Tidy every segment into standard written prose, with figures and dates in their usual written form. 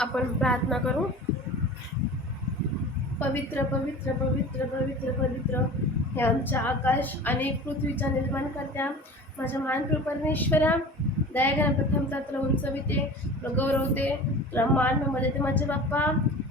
आपण प्रार्थना करू. पवित्र पवित्र पवित्र पवित्र पवित्र हे आमच्या आकाश आणि पृथ्वीच्या निर्माण करत्या माझ्या महानप्रभू परमेश्वरा, दयाघ्या प्रथमता तुला उंचविते, तुला गौरवते, तुला मान मध्ये ते माझे बाप्पा.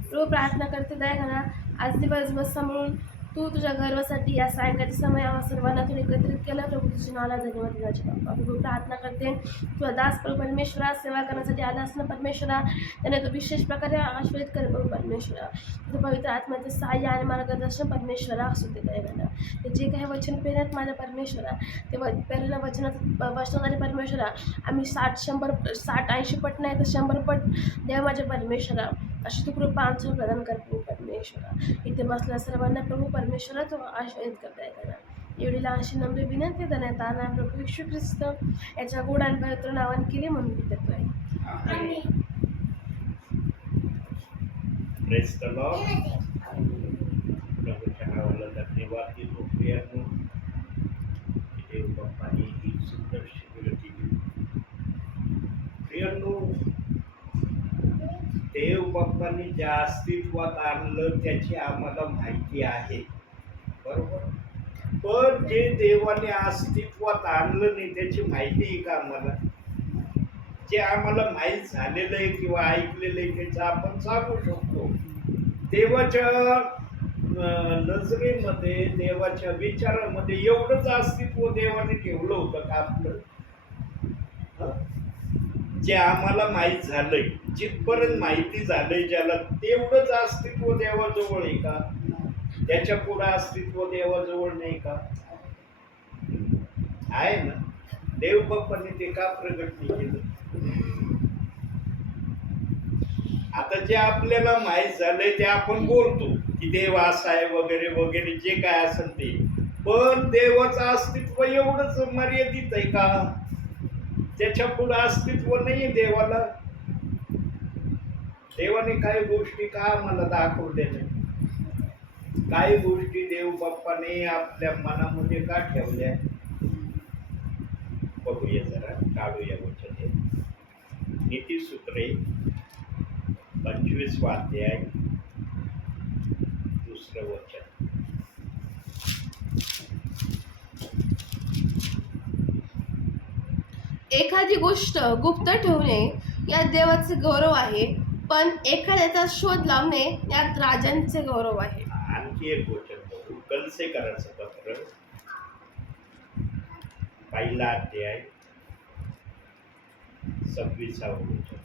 प्रभू प्रार्थना करते दयाघ्या आज दिवसभर सांभाळून तू तुझ्या गर्वासाठी या सायंकाळच्या समय आम्हा सर्वांना तू एकत्रित केलं. प्रभू तुझी नाला धन्यवाद माझे बाप्पा. प्रभू प्रार्थना करते तुला दास प्रभू परमेश्वरा सेवा करण्यासाठी आला असणं परमेश्वरा, त्याने तो विशेष प्रकारे आशीर्वादित कर प्रभू परमेश्वरा. तुझं पवित्र आत्म्याचं सहाय्य आणि मार्गदर्शन परमेश्वरा असू दे दयाघ्या. ते जे काही वचन पेरत माझ्या परमेश्वरा ते पेरलेल्या वचनाद्वारे परमेश्वरा आम्ही 60-80 पट नाही तर 100 पट देव माझ्या परमेश्वरा अशी तू कृपा आमच्यावर प्रदान कर प्रभू परमेश्वरा. इथे बसल्या सर्वांना प्रभू परमेश्वरा तो आशीर्वादित करता येतात. एवढी लहानशी नम्र विनंती देण्यात आला प्रभू येशू ख्रिस्त याच्या गोड आणि पवित्र नावाने केली म्हणून विनंती आहे. Praise the Lord. प्रभूच्या नावाला धन्यवाद देतो. प्रियांनो, देव बाप्पाने ही सुंदरशी वेळ दिली. प्रियांनो, देव बाप्पाने ज्या अस्तित्वात आणलं त्याची आम्हाला माहिती आहे, बरोबर. पण जे देवाने अस्तित्वात आणलं नाही त्याची माहिती आहे का आम्हाला? जे आम्हाला माहीत झालेलं आहे किंवा ऐकलेलं आहे त्याचं आपण सांगू शकतो. देवाच्या नजरेमध्ये, देवाच्या विचारामध्ये एवढंच अस्तित्व देवाने ठेवलं होतं का आपलं? जे आम्हाला माहीत झालंय, जिथपर्यंत माहिती झालंय ज्याला, तेवढंच अस्तित्व देवाजवळ आहे का? त्याच्या पुढे अस्तित्व देवाजवळ नाही का? आहे ना. देव बाप्पाने ते का प्रगट नाही केलं? आता जे आपल्याला माहीत झालंय ते आपण बोलतो की देव असा आहे वगैरे वगैरे, जे काय असेल ते. पण देवाचं अस्तित्व एवढंच मर्यादित आहे का? त्याच्या पुढे अस्तित्व नाही देवाला. देवाने काही गोष्टी का आम्हाला दाखवल्या नाही? काही गोष्टी देव बाप्पाने आपल्या मनामध्ये का ठेवल्या? बघूया जरा, काढूया वचने. नीतिसूत्रे 25 अध्याय 2 वचन. एखादी गोष्ट गुप्त ठेवणे यात देवाचे गौरव आहे, पण एखाद्याचा शोध लावणे यात राजांचे गौरव आहे. आणखी एक वचन बघू. कलसेकरांचं पत्र 1 अध्याय 26 वचन.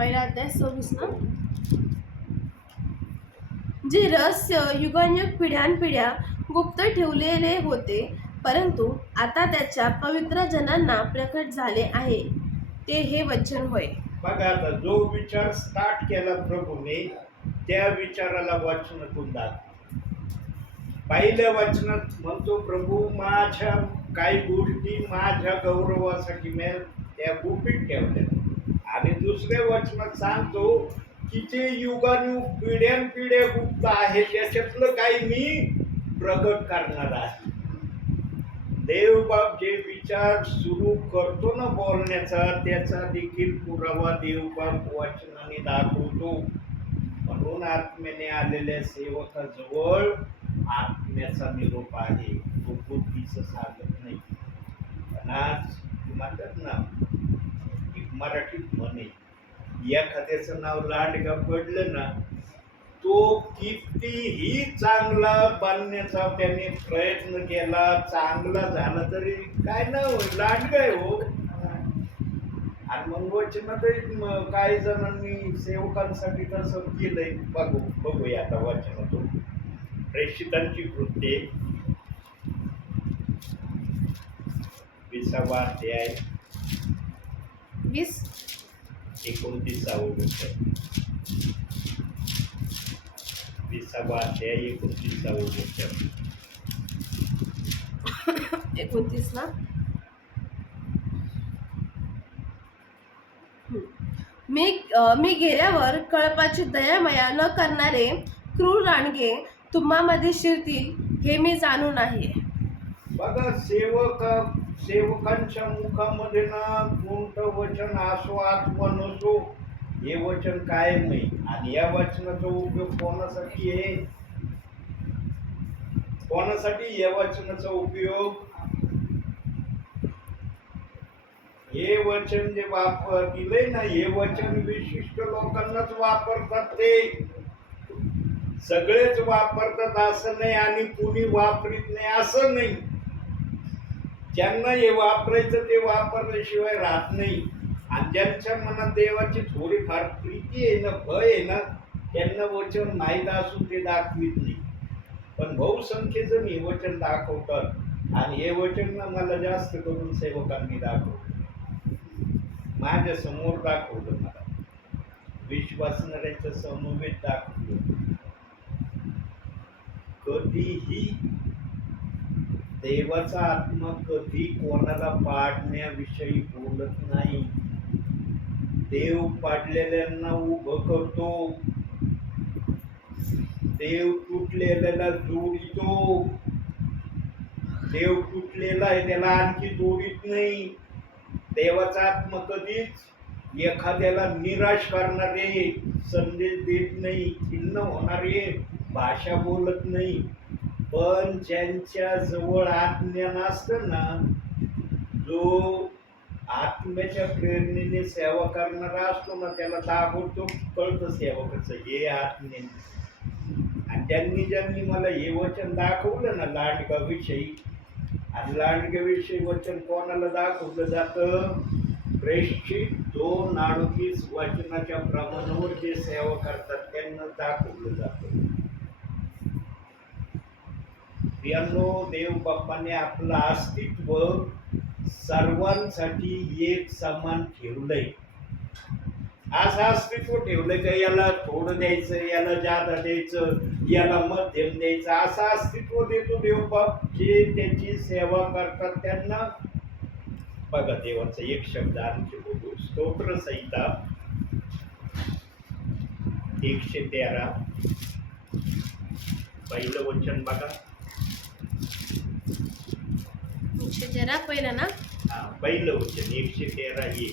1 अध्याय 26 ना. जे रहस्य युगानुयुग पिढ्यानपिढ्या गुप्त ठेवलेले होते, परंतु आता त्याच्या पवित्र जनांना प्रकट झाले आहे, ते हे वचन होय. बघा, आता जो विचार स्टार्ट केला प्रभूने त्या विचाराला वचनातून दाखव. पहिल्या वचनात म्हणतो प्रभू माझ्या काही गोष्टी माझ्या गौरवासाठी मी त्या गुपित ठेवल्या. आणि दुसऱ्या वचनात सांगतो की जे युगानुयुग पिढ्यानपिढ्या गुप्त आहे त्याच्यातलं काही मी प्रगट करणार आहे. देवबाप जे विचार सुरू करतो ना बोलण्याचा, त्याचा देखील पुरावा देवबाप वचनाने दाखवतो. म्हणून आत्म्याने आलेल्या सेवकाजवळ आत्म्याचा निरोप आहे, तो बुद्धीचं सांगत नाही. पण आज म्हणतात ना, एक मराठीत म्हणे, एखाद्याचं नाव लांडगा पडलं ना, तो कितीही चांगला बनण्याचा त्याने प्रयत्न केला, चांगला झाला तरी काय ना लांडगा हो. आणि मग वचनातही काही जणांनी सेवकांसाठी तसं केलंय. बघूया आता वचनातून. प्रेषितांची कृत्ये 20 अध्याय 29 वचन. 20 अध्याय 29 वचन. 29 ना. मी गेल्यावर कळपाची दयामया न करणारे क्रूर रांडगे तुम्हामध्ये शिरतील, हे मी जाणून आहे. बघा, सेवक सेवकांच्या मुखामध्ये ना कोणतं वचन असो अथवा नसो, हे वचन कायम नाही. आणि या वचनाचा उपयोग कोणासाठी आहे? कोणासाठी या वचनाचा उपयोग? हे वचन जे वापर दिलंय ना, हे वचन विशिष्ट लोकांनाच वापरतात. ते सगळेच वापरतात असं नाही, आणि कुणी वापरीत नाही असं नाही. ज्यांना हे वापरायचं ते वापरल्याशिवाय राहत नाही. आणि ज्यांच्या मनात देवाची थोडीफार प्रीती आहे ना, भय आहे ना, त्यांना वचन माहीत असून ते दाखवित नाही. पण बहुसंख्य जण हे वचन दाखवतात, आणि हे वचन ना मला जास्त करून सेवकांनी दाखवलं. माझ्या समोर दाखवलं, मला विश्वासणाऱ्यांच्या समवेत दाखवलं. कधीही देवाचा आत्मा कधी कोणाला पाडण्याविषयी बोलत नाही. देव पाडलेल्यांना उभं करतो, देव तुटलेल्याला जोडितो. देव तुटलेला आहे त्याला आणखी जोडित नाही. देवाचा आत्मा कधीच एखाद्याला निराश करणारे संदेश देत नाही, खिन्न होणारे भाषा बोलत नाही. पण ज्यांच्या जवळ आज्ञान असतं ना, जो आत्म्याच्या प्रेरणेने सेवा करणारा असतो ना, त्याला ताबडतोब कळतं सेवकाचं हे आज्ञेने. आणि ज्यांनी मला हे वचन दाखवलं ना लांडग्याविषयी, आणि लांडग्याविषयी वचन कोणाला दाखवलं जातं? प्रेषित 2:38 वचनाच्या प्रमाणावर जे सेवा करतात त्यांना दाखवलं जातं. प्रियांनो, देव बाप्पाने आपलं अस्तित्व सर्वांसाठी एक समान ठेवलंय. असं अस्तित्व ठेवलंय का याला थोडं द्यायचं, याला जादा द्यायचं, याला मध्यम द्यायचं, असं अस्तित्व देतो देव बाप. जे त्याची सेवा करतात त्यांना. बघा देवाचा एक शब्द आणखी बोलू. स्तोत्र संहिता 113 पहिलं वचन बघा. 113 पहिलं ना? पहिलं वचन 113.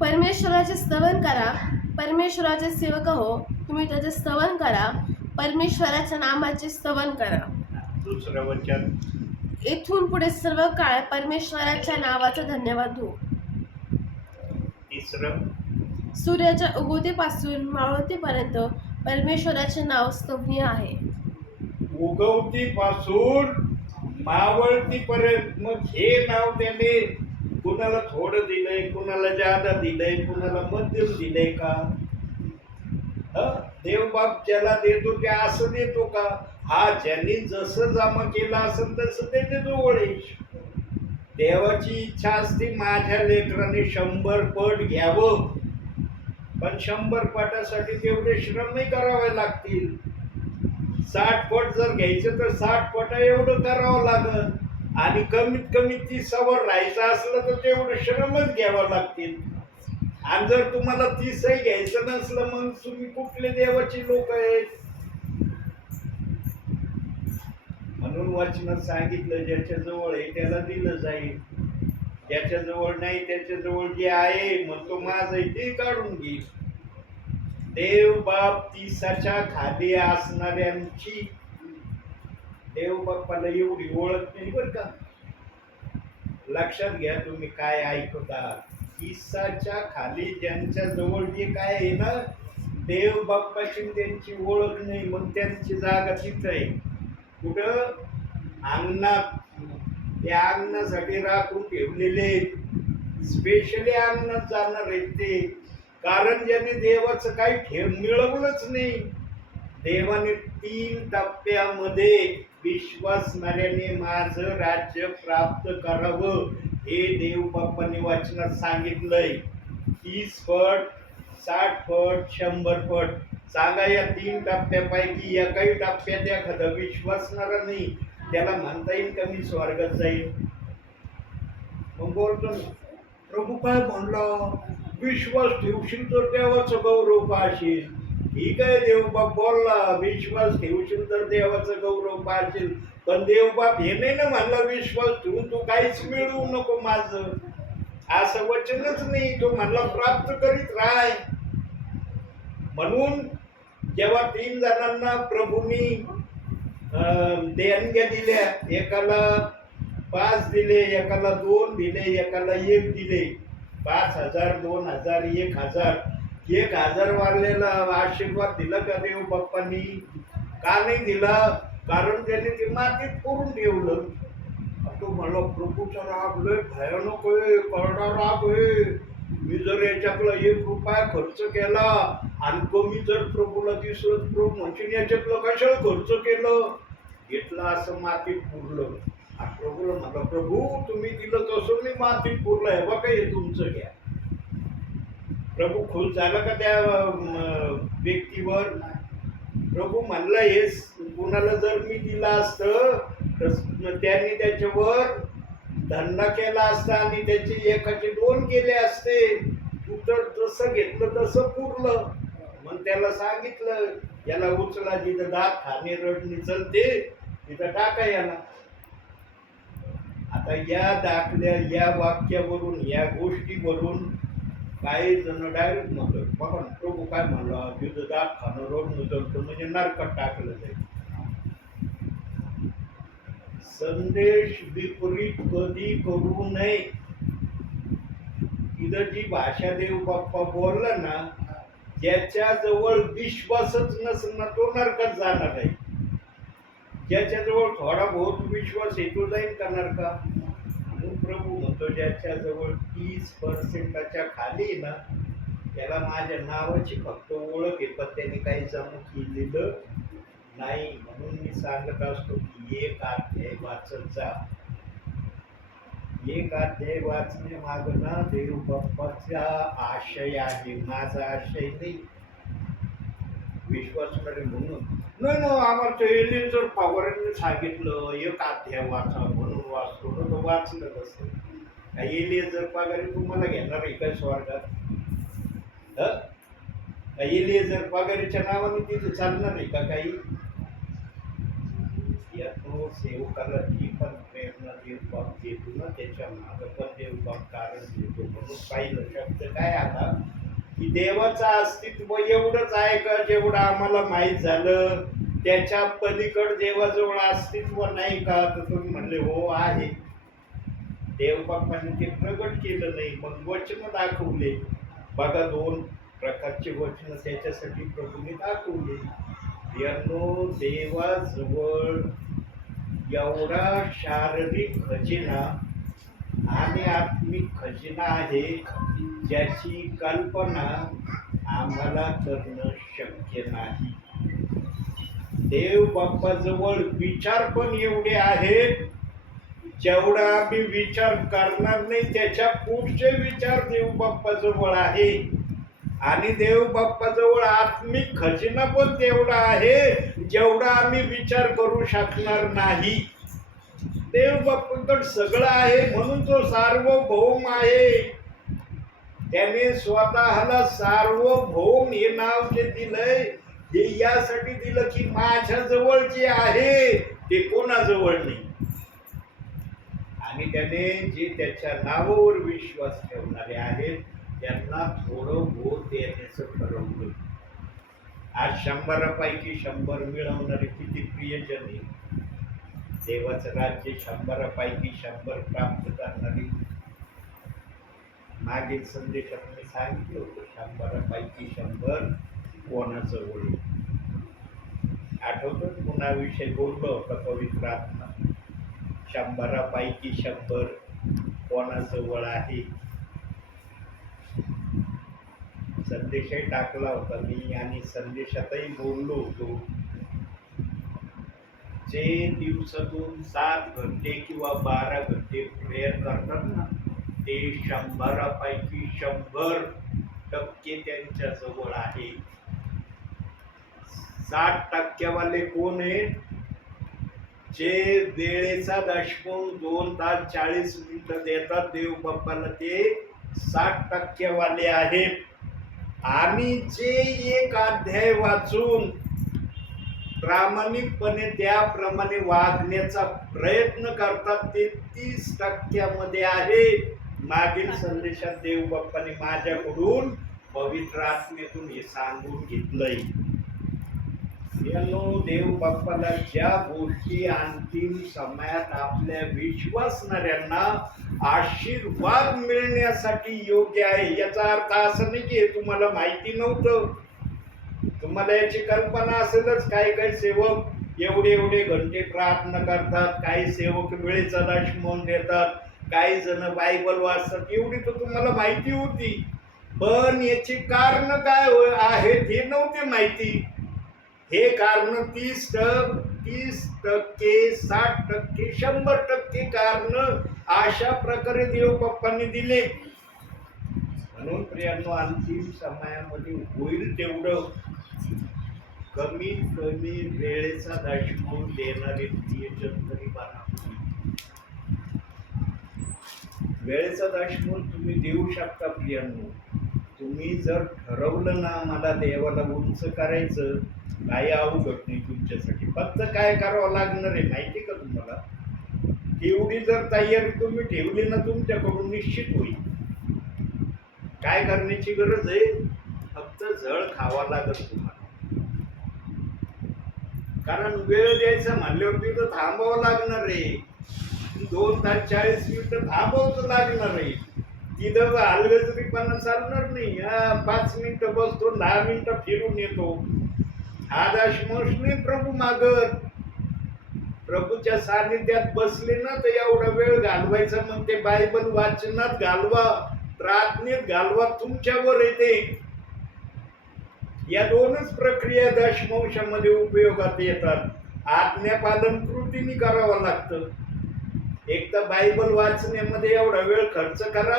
परमेश्वराचे स्तवन करा, परमेश्वराचे सेवक हो, तुम्ही त्याचे स्तवन करा, परमेश्वराच्या नामाचे स्तवन करा. दुसरं वचन. इथून पुढे सर्व काळ परमेश्वराच्या नावाचा धन्यवाद हो. तिसरं. सूर्याच्या उगवतेपासून मावळतीपर्यंत परमेश्वराचे नाव स्तवनीय आहे. उगवतीपासून मावळतीपर्यंत. मग हे नाव त्याने कुणाला थोडं दिलंय, कुणाला जादा दिलंय, कुणाला मध्यम दिलंय का? देवबाप ज्याला देतो ते असं देतो का? हा ज्यांनी जसं जमा केलं असेल तसं त्याच्या जवळ आहे. देवाची इच्छा असते माझ्या लेकराने 100 पट घ्यावं, पण 100 पटासाठी तेवढे श्रम नाही करावे लागतील. 60 पट जर घ्यायचं तर 60 पटा एवढं करावं लागल. आणि कमीत कमी ती सवय राहायचं असलं तर तेवढं श्रमच घ्यावं लागतील. आणि जर तुम्हाला 30ही घ्यायचं नसलं, मग तुम्ही कुठले देवाची लोक आहेत? म्हणून वचनात सांगितलं ज्याच्या जवळ आहे त्याला दिलं जाईल, ज्याच्या जवळ नाही त्याच्या जवळ जे आहे म्हणतो माझं आहे ते काढून घे. देव बाप 30च्या खाली असणाऱ्यांची देव बाप्पाला एवढी ओळख नाही बरं का. लक्षात घ्या तुम्ही काय ऐकता. 30च्या खाली ज्यांच्या जवळ जे काय आहे ना, देव बाप्पाची त्यांची ओळख नाही. मग त्यांची जागा तिथं आहे. कुठं? अंगणात. त्या अंगणासाठी राखून ठेवलेले, स्पेशली अंगणात जाणार आहेत ते. कारण ज्याने देवाचं काही मिळवलंच नाही. देवाने 3 टप्प्यामध्ये विश्वासणाऱ्याने माझं राज्य प्राप्त करावं हे देव बाप्पाने वचनात सांगितलंय. 30 पट, 60 पट, 100 पट. सांगा या 3 टप्प्यापैकी एकाही टप्प्यात एखादा विश्वासणारा नाही, त्याला म्हणता येईल का मी स्वर्गात जाईल? मग बोलतो प्रभू काय म्हणला, विश्वास ठेवशील तर देवाचं गौरव पाहशील. ठीक आहे, देवबाप बोलला विश्वास ठेवशील तर देवाचं गौरव पाहशील. पण देवबाप हे नाही ना म्हणला विश्वास ठेवून तू काहीच मिळवू नको माझं, असं वचनच नाही. तो म्हणला प्राप्त करीत राहाय. म्हणून जेव्हा 3 जणांना प्रभूंनी देणग्या दिल्या, एकाला 5 दिले, एकाला 2 दिले, एकाला 1 दिले, 5,000, 2,000, 1,000. 1,000 वारलेला आशीर्वाद दिला का देव बाप्पांनी? का नाही दिला? कारण त्याने ते मातीत पुरून ठेवलं. तो म्हणला प्रभूचा राग लय भयानक आहे, करडा राग आहे. मी जर याच्यातला 1 रुपया खर्च केला आणि कमी जर प्रभूला दिसलं, प्रभू म्हणजे याच्यातलं कशाला खर्च केलं? घेतलं असं मातीत पुरलं. आणि प्रभूला म्हणला प्रभू तुम्ही दिलं तसं मी मातीत पुरलं आहे बघा, हे तुमचं घ्या. प्रभू खुश झाला का त्या व्यक्तीवर? प्रभू म्हणला हे कुणाला जर मी दिलं असतं तर त्यांनी त्याच्यावर धंदा केला असता आणि त्याचे 1चे 2 केले असते. तू तर जसं घेतलं तसं पुरलं. मग त्याला सांगितलं याला उचला, जिथं दात खाणे रडणी चलते तिथं टाका याला. आता या दाखल्या, या वाक्यावरून, या गोष्टीवरून काही जण डायरेक्ट म्हणतात बघा प्रभू काय म्हणला, जिथं दात खाणं रडणं चलतं म्हणजे नरकात टाकलं जाईल. संदेश विपरीत कधी करू नये. इथं जी भाषा देव बाप्पा बोलला ना, ज्याच्याजवळ विश्वासच नसणार तो नरकात जाणार आहे. ज्याच्याजवळ थोडा बहुत विश्वास येतो जाईल का नरका? म्हणून प्रभू म्हणतो ज्याच्याजवळ 30% खाली ना, त्याला माझ्या नावाची फक्त ओळख आहे, पण त्यांनी काही जमा केलेलं नाही. म्हणून मी सांगत असतो की 1 अध्याय वाचत जा. 1 अध्याय वाचणे मागं ना देव बाप्पाचा आशय आहे, माझा आशय नाही. विश्वास करे म्हणून नाही ना, आम्हाला ते एलिएझर पवारांनी सांगितलं 1 अध्याय वाचा म्हणून वाचतो ना, तो वाचलं कसं? काही एलिएझर पगारी तुम्हाला घेणार आहे काय स्वर्गात? एलिएझर पगारीच्या नावाने तिथे चालणार आहे का काही? यातून सेवकाला जी पण प्रेरणा देवबाप देतो ना, त्याच्या मागं पण देवबाप कारण देतो. म्हणून पाहिलं शब्द काय आला की देवाचं अस्तित्व एवढंच आहे का जेवढं आम्हाला माहीत झालं? त्याच्या पलीकड देवाजवळ अस्तित्व नाही का? तर तुम्ही म्हणले हो आहे. देवबापाने ते प्रगट केलं नाही, मग वचन दाखवले. बघा 2 प्रकारचे वचन त्याच्यासाठी प्रभूने दाखवले. यानो देवाजवळ एवढा शारीरिक खजिना आणि आत्मिक खजिना आहे ज्याची कल्पना आम्हाला करणं शक्य नाही. देव बाप्पाजवळ विचार पण एवढे आहेत जेवढा आम्ही विचार करणार नाही त्याच्या पुढचे विचार देव बाप्पाजवळ आहे. आणि देव बाप्पाजवळ आत्मिक खजिना पण तेवढा आहे जेवढा आम्ही विचार करू शकणार नाही. देव बाप्पाकडे सगळं आहे म्हणून तो सार्वभौम आहे. त्याने स्वतःला सार्वभौम हे नाव जे दिलंय हे यासाठी दिलं की माझ्या जवळ जे आहे ते कोणाजवळ नाही. आणि त्याने जे त्याच्या नावावर विश्वास ठेवणारे आहेत त्यांना थोडं भोर देण्याचं ठरवलं. आज 100पैकी 100 मिळवणारे किती प्रियजन आहे. देवाचं राज्य 100पैकी 100 प्राप्त करणारी. मागील संदेशात मी सांगितलं होतं 100पैकी 100 कोणाजवळ आहे. आठवतं कोणाविषयी बोललो होतं पवित्र आत्मा? 100पैकी 100 कोणाजवळ आहे. संदेशही टाकला होता मी आणि संदेशातही बोललो होतो. जे दिवसातून 7 घंटे किंवा 12 घंटे प्रेयर करतात ना ते 100पैकी 100% त्यांच्या जवळ आहे. 60% वाले कोण आहेत? जे वेळेचा दशमून 2 तास 40 मिनिटं देतात देव बाप्पाला, ते 60% वाले आहेत. आणि जे 1 अध्याय वाचून प्रामाणिकपणे त्याप्रमाणे वागण्याचा प्रयत्न करतात ते 30% आहे. मागील संदेशात देव बाप्पाने माझ्याकडून पवित्र आत्मेतून हे सांगून घेतलंय. देव बाप्पाला ज्या गोष्टी अंतिम समयात आपल्या विश्वासणाऱ्यांना आशीर्वाद मिळण्यासाठी योग्य आहे, याचा अर्थ असं नाही की हे तुम्हाला माहिती नव्हतं. तुम्हाला याची कल्पना असेलच. काही काही सेवक एवढे एवढे घंटे प्रार्थना करतात, काही सेवक वेळेचा दशमन देतात, काही जण बायबल वाचतात, एवढी तर तुम्हाला माहिती होती. पण याची कारण काय आहेत हे नव्हते माहिती. हे कारण 30%, 60%, 100% कारण अशा प्रकारे देव बाप्पांनी दिले. म्हणून प्रियांनो, अंतिम समयामध्ये होईल तेवढं कमीत कमी वेळेचा दशमूल देणारे नियोजन तरी बना. वेळेचा दशमूल तुम्ही देऊ शकता प्रियांनो. तुम्ही जर ठरवलं ना मला देवाला उंच करायचं, काही अवघड नाही तुमच्यासाठी. फक्त काय करावं लागणार आहे माहिती का तुम्हाला? एवढी जर तयारी तुम्ही ठेवली ना, तुमच्याकडून निश्चित होईल. काय करण्याची गरज आहे? फक्त झळ खावा लागत तुम्हाला. कारण वेळ द्यायचा म्हणल्यावरती तर थांबावं लागणार आहे. 2 तास 40 मिनिटं थांबवचं लागणार आहे. तिथं हलगर्जीपणा चालणार नाही. 5 मिनिटं बसतो, 10 मिनिटं फिरून येतो. हा दशमोश नाही प्रभू मागत. प्रभूच्या सानिध्यात बसले ना तर एवढा वेळ घालवायचा. मग ते बायबल वाचनात घालवा, प्रार्थनेत घालवा, तुमच्यावर येते. या दोनच प्रक्रिया दशमंशामध्ये उपयोगात येतात. आज्ञापालन कृतीने करावं लागतं. एक तर बायबल वाचण्यामध्ये एवढा वेळ खर्च करा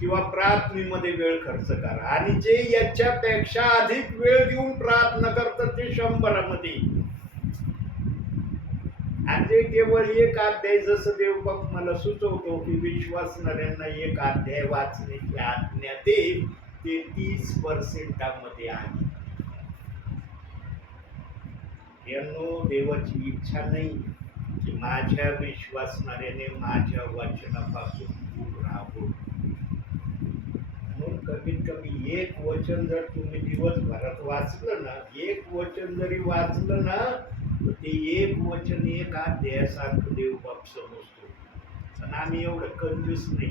किंवा प्रार्थनेमध्ये वेळ खर्च करा. आणि जे याच्यापेक्षा अधिक वेळ देऊन प्रार्थना करतात ते 100मध्ये. आणि जे केवळ एक अध्याय, जसं देवबाप मला सुचवतो की विश्वासणाऱ्यांना एक अध्याय वाचण्याची आज्ञा दे, ते 30% आहे. यांनो, देवाची इच्छा नाही की माझ्या विश्वासणाऱ्याने माझ्या वचनापासून दूर राहावं. म्हणून कमीत कमी एक वचन जर तुम्ही दिवसभरात वाचलं ना, एक वचन जरी वाचलं ना, तर ते एक वचन एक अध्यायासारखं देवबाप समजतो. पण आम्ही एवढं कंजूस नाही.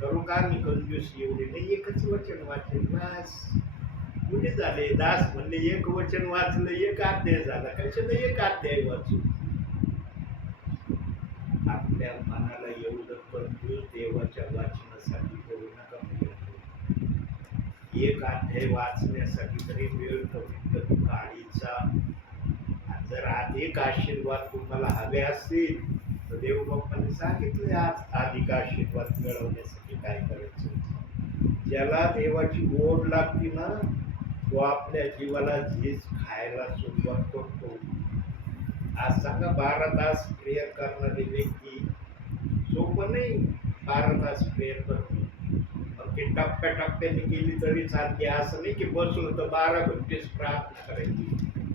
करू का मी कंजूस? एवढे नाही. एकच वचन वाचेल बस. कुठे झाले दास म्हणले एक वचन वाचलं, एक अध्याय झाला. कशाला एक अध्याय वाचू? आपल्या मनाला एवढं कंजूस देवाच्या वाचनासाठी करू नका. एक अध्याय वाचण्यासाठी तरी वेळ कमीत कमी काढीचा. जर अधिक आशीर्वाद तुम्हाला हवे असतील तर देवबाप्पाने सांगितले आज अधिक आशीर्वाद मिळवण्यासाठी काय करायचं. ज्याला देवाची ओढ लागते ना, तो आपल्या जीवाला झीज खायला सुरुवात करतो. आज सांगा, 12 तास प्रेयर करणारी व्यक्ती सोपं नाही. 12 तास प्रेयर करतो. ते टप्प्याटप्प्याने केली तरी चालते. असं नाही की बसून तर 12 घंटेच प्रार्थना करायची,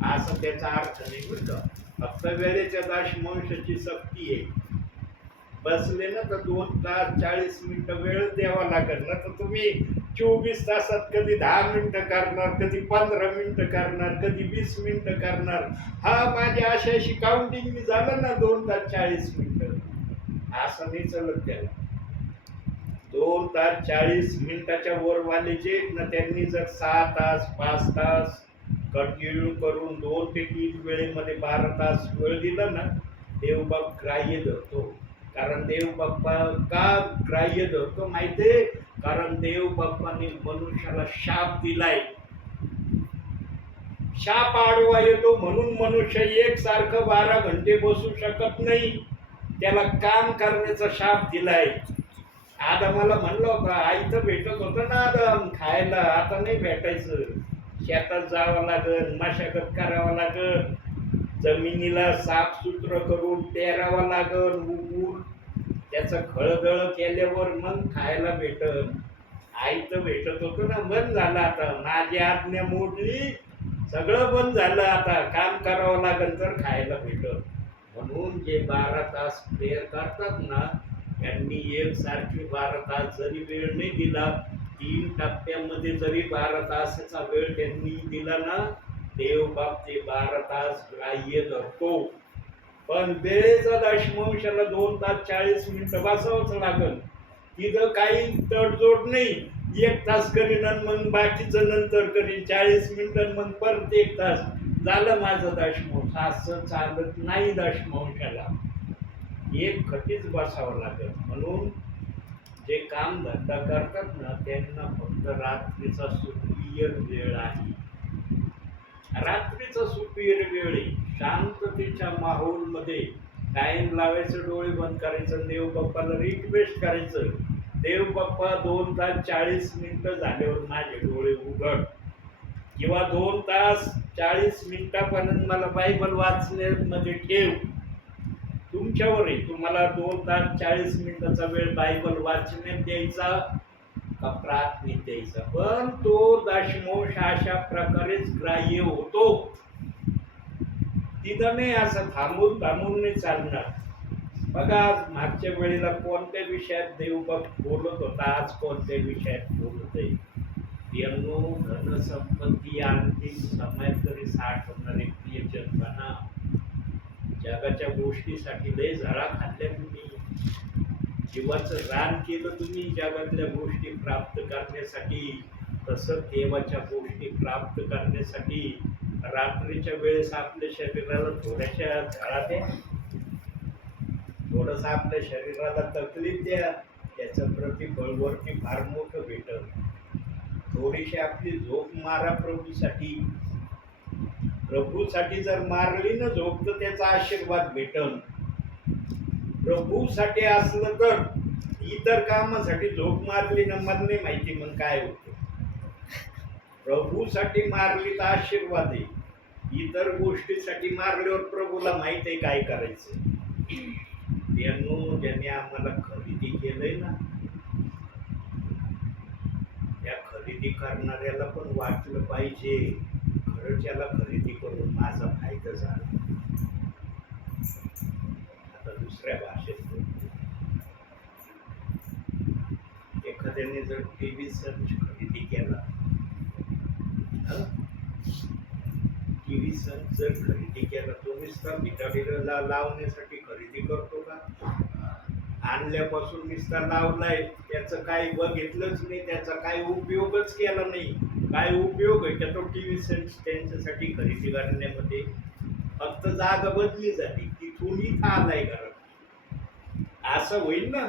असं त्याचा अर्थ नाही. बरं, फक्त वेळेच्या दशमंशाची सक्ती आहे. बसले ना तर 2 तास 40 मिनिटं वेळ द्यावा लागेल ना. तर तुम्ही 24 तासात कधी 10 मिनिटं करणार, कधी 15 मिनिटं करणार, कधी 20 मिनिटं करणार. हा माझ्या अशी काउंटिंग मी झालं ना 2 तास 40 मिनिटं. असं नाही चालत त्याला. 2 तास 40 मिनिटाच्या वरवाले जे ना, त्यांनी जर 6 तास 5 तास कंटिन्यू करून 2 ते 3 वेळेमध्ये 12 तास वेळ दिला ना, देवबाप ग्राह्य धरतो. कारण देवबाप्पा का ग्राह्य धरतो माहितीये? कारण देवबाप्पाने मनुष्याला शाप दिलाय. शाप आडवा येतो म्हणून मनुष्य एकसारखं 12 घंटे बसू शकत नाही. त्याला काम करण्याचा शाप दिलाय. आदमाला म्हणलं होतं, आईचं भेटत होतं ना आदम खायला, आता नाही भेटायचं. शेतात जावं लागल, मशागत करावं लागल, जमिनीला साफसूत्र करून पेरावं लागल, उगून त्याचं खळदळ केल्यावर मग खायला भेटल. आईचं भेटत होतं ना, बंद झालं. आता माझी आज्ञा मोडली सगळं बंद झालं. आता काम करावं लागेल तर खायला भेटल. म्हणून जे 12 तास प्रेयर करतात ना, त्यांनी एकसारखी 12 तास जरी वेळ नाही दिला, 3 टप्प्यामध्ये जरी 12 तासाचा वेळ त्यांनी दिला ना, देव बाप ते 12 तास ग्राह्य धरतो. पण वेळेचा दशमांशाला 2 तास 40 मिनिटं बसावंच लागल. तिथं काही तडजोड नाही. 1 तास करीन आणि मग बाकीचं नंतर करीन, 40 मिनिटं मग परत 1 तास झालं माझं दशमांश. असं चालत नाही दशमांशाला. एक खटीच बसावं लागेल. म्हणून जे काम धंदा करतात ना, त्यांना फक्त रात्रीचा सुपिरियर वेळ आहे. रात्रीचा सुपिरियर वेळ आहे. शांततेच्या माहोलमध्ये टाइम लावायचं, डोळे बंद करायचं, देव बाप्पाला रिक्वेस्ट करायचं, देव बाप्पा 2 तास 40 मिनिटं झाल्यावर माझे डोळे उघड, किंवा 2 तास 40 मिनिटापर्यंत मला बायबल वाचण्यामध्ये ठेव. तुमच्यावर आहे, तुम्हाला 2 तास 40 मिनिटाचा वेळ बायबल वाचण्यात द्यायचा का प्रार्थनेत द्यायचा. पण तो दशमांश अशा प्रकारेच ग्राह्य होतो. तिथं नाही असं थांबून नाही चालणार. बघा, आज मागच्या वेळेला कोणत्या विषयात देवबाप बोलत होता, आज कोणत्या विषयात बोलत आहे. धनसंपत्ती अंतिम समयात तरी साठ होणारे प्रियजन बना. जगाच्या गोष्टीसाठी लय झळा खाल्ल्या तुम्ही, जीवाचं रान केलं तुम्ही जगातल्या गोष्टी प्राप्त करण्यासाठी. तसं देवाच्या गोष्टी प्राप्त करण्यासाठी रात्रीच्या वेळेस आपल्या शरीराला थोड्याशा झळा द्या, थोडस आपल्या शरीराला तकलीफ द्या, त्याचं प्रतिफळ वरती फार मोठं भेटल. थोडीशी आपली झोप मारा प्रभूसाठी. प्रभूसाठी जर मारली ना झोप, तर त्याचा आशीर्वाद भेटल. प्रभूसाठी असलं तर, इतर कामासाठी झोप मारली ना, मला नाही माहिती मग काय होतं. प्रभूसाठी मारली तर आशीर्वाद आहे, इतर गोष्टीसाठी मारल्यावर प्रभूला माहित आहे काय करायचं. ज्याने आम्हाला खरेदी केलंय ना, त्या खरेदी करणाऱ्याला पण वाटलं पाहिजे, खरंच याला खरेदी करून माझा फायदा झाला. आता दुसऱ्या भाषेत एखाद्याने जर टीव्ही संच खरेदी केला, टीव्ही संच जर खरेदी केला, तो नुसता मिठाडीला लावण्यासाठी खरेदी करतो का? आणल्यापासून नुसता लावलाय, त्याचं काही बघितलंच नाही, त्याचा काही उपयोगच केला नाही. काय उपयोग आहे त्या तो टीव्ही संच त्यांच्यासाठी खरेदी करण्यामध्ये? फक्त जागा बदली झाली, तिथून इथं आलाय घरात. असं होईल ना.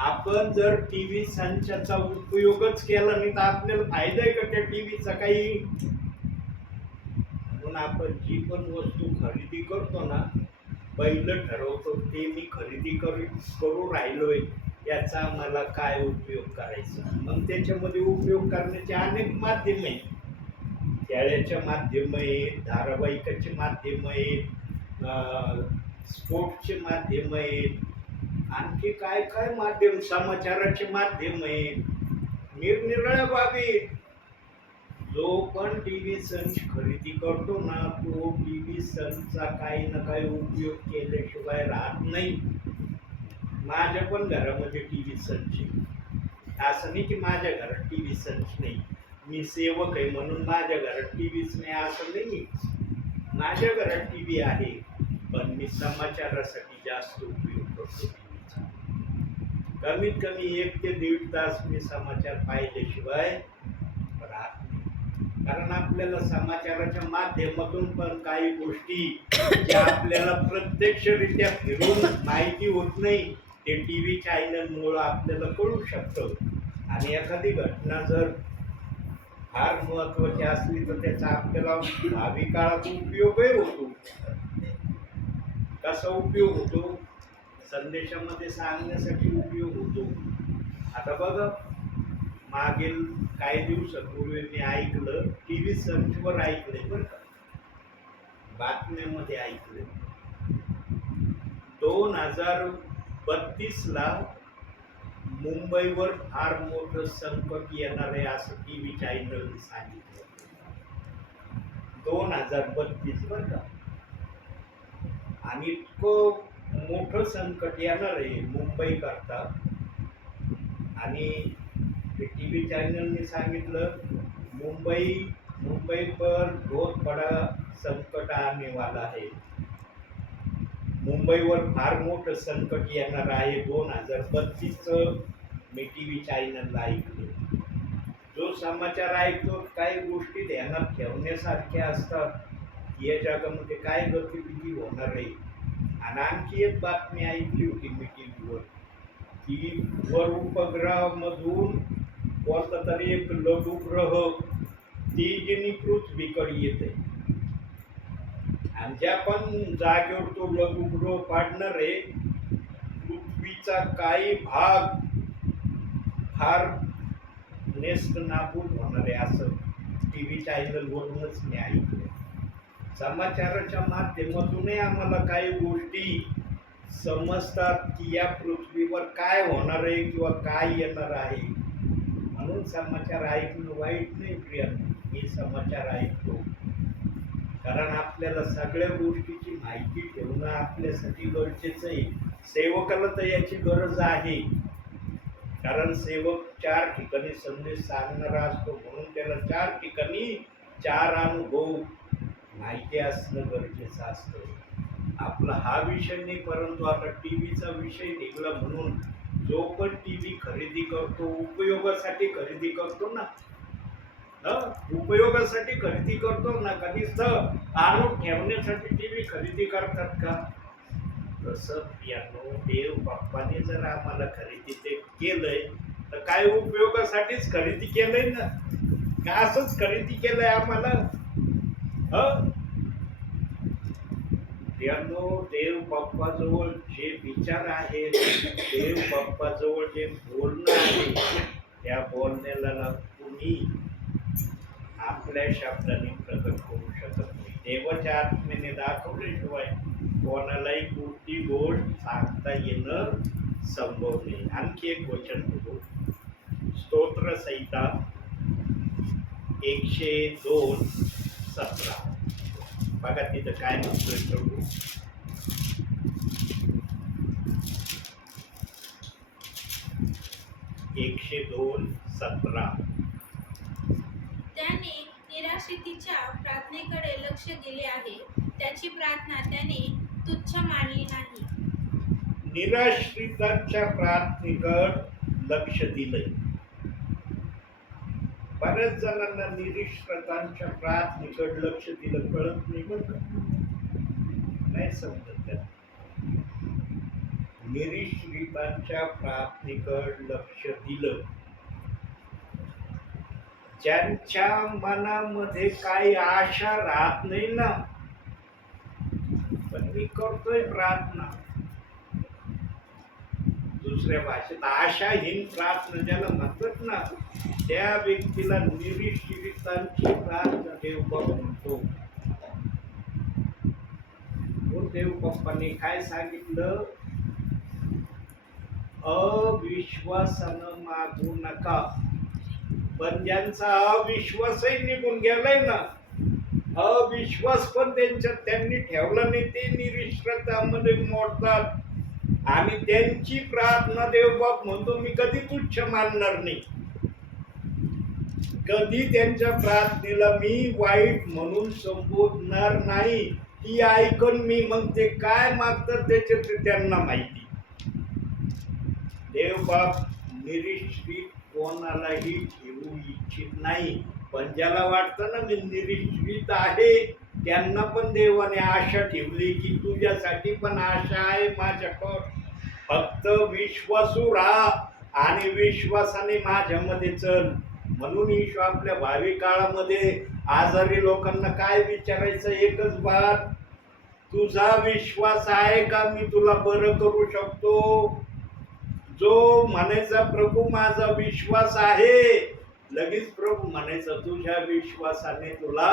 आपण जर टीव्ही संचाचा उपयोगच केला नाही तर आपल्याला फायदा आहे का त्या टीव्हीचा काही? म्हणून आपण जी पण वस्तू खरेदी करतो ना, पहिलं ठरवतो ते मी खरेदी करू राहिलोय, याचा मला काय उपयोग करायचा. मग त्याच्यामध्ये उपयोग करण्याचे अनेक माध्यम आहेत. खेळाच्या माध्यम आहेत, धारावाहिकाचे माध्यम आहेत, स्पोर्ट्सचे माध्यम आहेत, आणखी काय काय माध्यम, समाचाराचे माध्यम आहेत, निरनिराळ्या बाबी. जो पण टीव्ही संच खरेदी करतो ना, तो टीव्ही संचचा काही ना काही उपयोग केल्याशिवाय राहत नाही. माझ्या पण घरामध्ये टीव्ही संच आहे. असं नाही की माझ्या घरात टीव्ही संच नाही, मी सेवक आहे म्हणून माझ्या घरात टीव्हीच नाही असं नाही. माझ्या घरात टीव्ही आहे, पण मी समाचारासाठी जास्त उपयोग करतो टीव्हीचा. कमीत कमी 1 ते 1.5 तास मी समाचार पाहिल्याशिवाय राहत नाही. कारण आपल्याला समाचाराच्या माध्यमातून पण काही गोष्टी ज्या आपल्याला प्रत्यक्षरित्या फिरून माहिती होत नाही, ते टीव्ही चॅनलमुळं आपल्याला कळू शकतं. आणि एखादी घटना जर फार महत्वाची असली तर त्याचा आपल्याला भावी काळात उपयोगही होतो. कसा उपयोग होतो? संदेशामध्ये सांगण्यासाठी उपयोग होतो. आता बघा, मागील काही दिवसापूर्वी मी ऐकलं, टीव्ही सर्चवर ऐकलंय बरं का, बातम्यामध्ये ऐकलंय, 2032ला मुंबईवर फार मोठं संकट येणार आहे असं टीव्ही चॅनलने सांगितलं. 2032 बर का. आणि इतकं मोठं संकट येणार आहे मुंबई करता. आणि टीव्ही चॅनलने सांगितलं मुंबई मुंबई पर बहुत बड़ा संकट आने वाला है. मुंबईवर फार मोठं संकट येणार आहे 2032 मी टीव्ही चॅनलला ऐकलं. जो समाचार ऐकतो काही गोष्टी ध्यानात ठेवण्यासारख्या असतात. या जगामध्ये काय गतिविधी होणार आहे. आणि आणखी एक बातमी ऐकली होती मी टीव्हीवर की वर उपग्रहामधून कोणता तरी एक लघुग्रह तेजनी पृथ्वीकडे येते. आणि ज्या पण जागेवर तो लघुग्रह पाडणार आहे पृथ्वीचा काही भाग फार नेस्त नाबूद होणार आहे असं टीव्ही चॅनलवरूनच मी ऐकलं. समाचाराच्या माध्यमातूनही आम्हाला काही गोष्टी समजतात की या पृथ्वीवर काय होणार आहे किंवा काय येणार आहे. म्हणून समाचार ऐकणं वाईट नाही प्रिय. मी समाचार ऐकतो कारण आपल्याला सगळ्या गोष्टीची माहिती ठेवणं आपल्यासाठी गरजेचं आहे. सेवकाला तर याची गरज आहे कारण सेवक 4 ठिकाणी संदेश सांगणारा असतो. म्हणून त्याला 4 ठिकाणी 4 अनुभव माहिती असणं गरजेचं असतं. आपला हा विषय नाही परंतु आता टीव्हीचा विषय निघाला म्हणून जो पण टीव्ही खरेदी करतो उपयोगासाठी खरेदी करतो ना. उपयोगासाठी खरेदी करतो ना. कधीच आणून ठेवण्यासाठी टीव्ही खरेदी करतात का. तसं यानो देव बाप्पाने जर आम्हाला खरेदी ते केलंय तर काय उपयोगासाठीच खरेदी केलंय ना. का असंच खरेदी केलंय आम्हाला. यानो देव बाप्पाजवळ जे विचार आहेत देव बाप्पाजवळ जे बोलणं आहे त्या बोलण्याला कुणी आपल्या शब्दाने प्रकट करू शकत नाही. देवाच्या आत्म्याने दाखवल्याशिवाय कोणालाही कोणती गोष्ट सांगता येणं संभव नाही. आणखी एक वचन बघू. स्तोत्र संहिता 102:17 बघा तिथं काय म्हणतोय प्रभू. त्याने निराश्रितीच्या प्रार्थनेकडे लक्ष दिले आहे. त्याची प्रार्थना त्याने तुच्छ मानली नाही. निराश्रितांच्या प्रार्थनेकडे लक्ष दिलंय. बऱ्याच जणांना निराश्रितांच्या प्रार्थनेकडे लक्ष दिलं कळत नाही बरं का. नाही समजत त्यात. निराश्रितांच्या प्रार्थनेकडे लक्ष दिलं. ज्यांच्या मनामध्ये काही आशा राहत नाही ना पण मी करतोय प्रार्थना. दुसऱ्या भाषेत आशाहीन प्रार्थना ज्याला म्हणतात ना त्या व्यक्तीला निराश्रितांची प्रार्थना देव बाप्पा म्हणतो. देव बाप्पाने काय सांगितलं. अविश्वासानं मागू नका. पण ज्यांचा अविश्वासही निघून गेलाय ना अविश्वास पण त्यांनी ठेवला नाही ते निराश्रितांमध्ये मोडतात. आणि त्यांची प्रार्थना देवबाप म्हणतो मी कधी तुच्छ मानणार नाही. कधी त्यांच्या प्रार्थनेला मी वाईट म्हणून संबोधणार नाही. ती ऐकून मी मग ते काय मागतात त्याचे ते त्यांना माहिती. देवबाप निराश्रित कोणालाही ठेवू इच्छित नाही. पण ज्याला वाटतं ना मी निराश्रित आहे त्यांना पण देवाने आशा ठेवली की तुझ्यासाठी पण आशा आहे माझ्याकडं. फक्त विश्वासू राहा आणि विश्वासाने माझ्यामध्ये चल. म्हणून ईशू आपल्या भावी काळामध्ये आजारी लोकांना काय विचारायचं एकच बात. तुझा विश्वास आहे का मी तुला बरं करू शकतो. जो म्हणायचा प्रभू माझा विश्वास आहे लगेच प्रभू म्हणायचं तुझ्या विश्वासाने तुला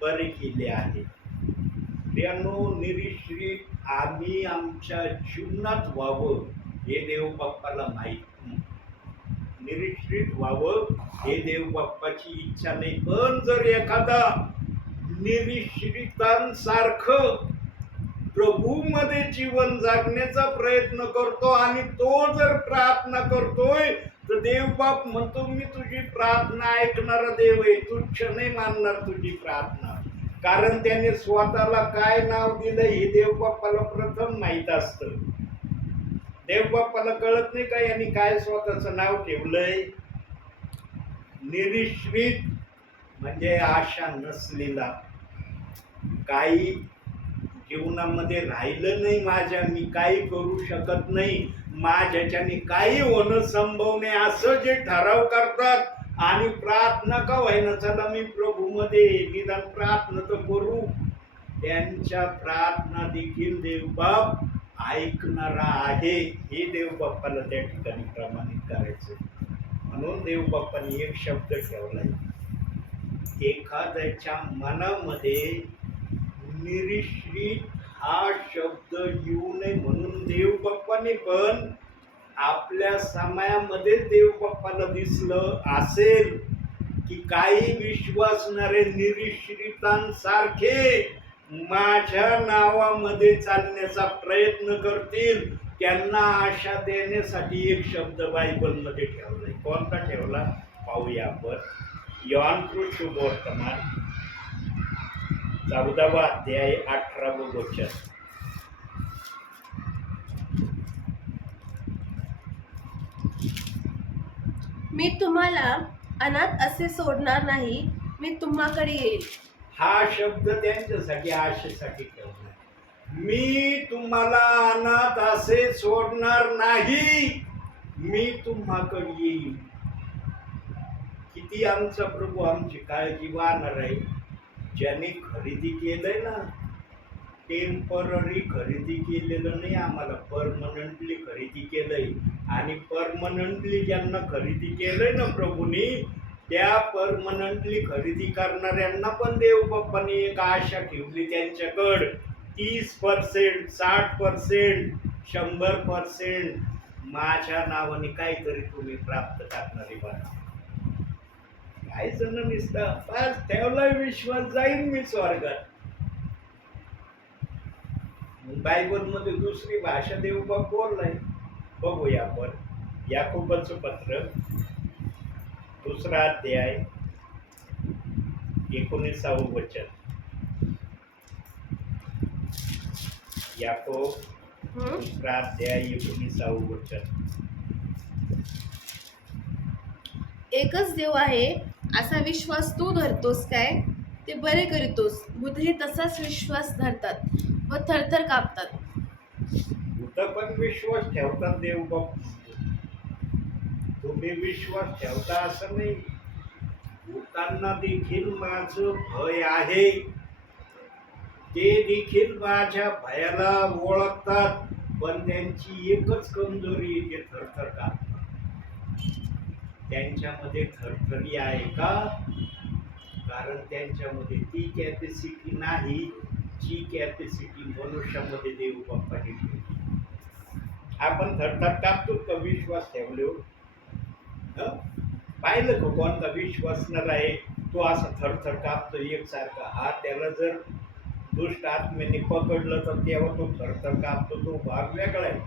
बरे केले आहे. प्रियांनो निराश्रित आम्ही आमच्या जीवनात व्हावं हे देव बाप्पाला माहित. निराश्रित व्हावं हे देव बाप्पाची इच्छा नाही. पण जर एखादा निरीश्वरांसारखं प्रभूमध्ये जीवन जगण्याचा प्रयत्न करतो आणि तो जर प्रार्थना करतोय तर देव बाप म्हणतो मी तुझी प्रार्थना ऐकणारा देव आहे, तुच्छ नाही मानणार तुझी प्रार्थना. कारण त्याने स्वतःला काय नाव दिलं हे देव बाप्पाला प्रथम माहित असतं. देव बाप्पाला कळत नाही का यांनी काय स्वतःचं नाव ठेवलंय? निरीश्वरित म्हणजे आशा नसलेला. काही जीवनामध्ये राहिलं नाही माझ्या, मी काही करू शकत नाही, माझ्याच्याने काही होणं संभव नाही असं जे ठराव करतात आणि प्रार्थना का व्हायना चला मी प्रभूमध्ये निदान प्रार्थना तर करू, त्यांच्या प्रार्थना देखील देवबाप ऐकणारा आहे हे देवबाप्पाला त्या ठिकाणी प्रमाणित करायचं. म्हणून देवबाप्पाने एक शब्द ठेवलाय, एखाद्याच्या मनामध्ये निरीश्वरित हा शब्द येऊ नये म्हणून देवबाप्पाने पण आपल्या समयामध्ये देवबाप्पाला दिसलं असेल की काही विश्वासणारे निरीश्वरितांसारखे माझ्या नावामध्ये चालण्याचा प्रयत्न करतील, त्यांना आशा देण्यासाठी एक शब्द बायबलमध्ये ठेवलाय. कोणता ठेवला पाहूया आपण. योहान शुभवर्तमान 14वा अध्याय 18वे वचन. मी तुम्हाला अनाथ असे सोडणार नाही, मी तुम्हाकडे येईल. हा शब्द त्यांच्यासाठी आशेसाठी ठेवला. मी तुम्हाला अनाथ असे सोडणार नाही, मी तुम्हाकडे येईल. किती आमचा प्रभू आमची काळजी वाहणार आहे. ज्याने खरेदी केलंय ना, टेम्पररी खरेदी केलेलं नाही, आम्हाला परमनंटली खरेदी केलंय. आणि परमनंटली ज्यांना खरेदी केलंय ना प्रभूनी, त्या परमनंटली खरेदी करणाऱ्यांना पण देवबाप्पाने एक आशा ठेवली त्यांच्याकडं. 30%, 60%, 100% माझ्या नावाने काहीतरी तुम्ही प्राप्त करणारे बना. काय जण नुसतं बस ठेवलाय विश्वास, जाईन मी स्वर्गात. बायबलमध्ये दुसरी भाषा देवबाप बोललाय. बघूया आपण याकोबाचं पत्र 2रा अध्याय 19वे वचन. याकोब 2रा अध्याय 19वे वचन. एकच देव आहे असा विश्वास तू धरतोस काय? ते बरे करीतोस. बुधही तसाच विश्वास धरतात व थरथर कापतात. भूत पण विश्वास ठेवतात देवबाप. तुम्ही विश्वास ठेवता असं नाही. भूतांना देखील माझं भय आहे, ते देखील माझ्या भयाला ओळखतात, पण त्यांची एकच कमजोरी आहे, ते थरथर कापतात. त्यांच्यामध्ये थरथरी आहे का? कारण त्यांच्यामध्ये ती कॅपॅसिटी नाही जी कॅपॅसिटी मनुष्यामध्ये देवबाप्पाने ठेवली. आपण थरथर कापतो का विश्वास ठेवलो? पाहिलं का कोणता विश्वासणार आहे तो असा थरथर कापतो एकसारखा. हा त्याला जर दुष्ट आत्म्याने पकडलं तर तेव्हा तो थरथर कापतो, तो भाग वेगळा आहे.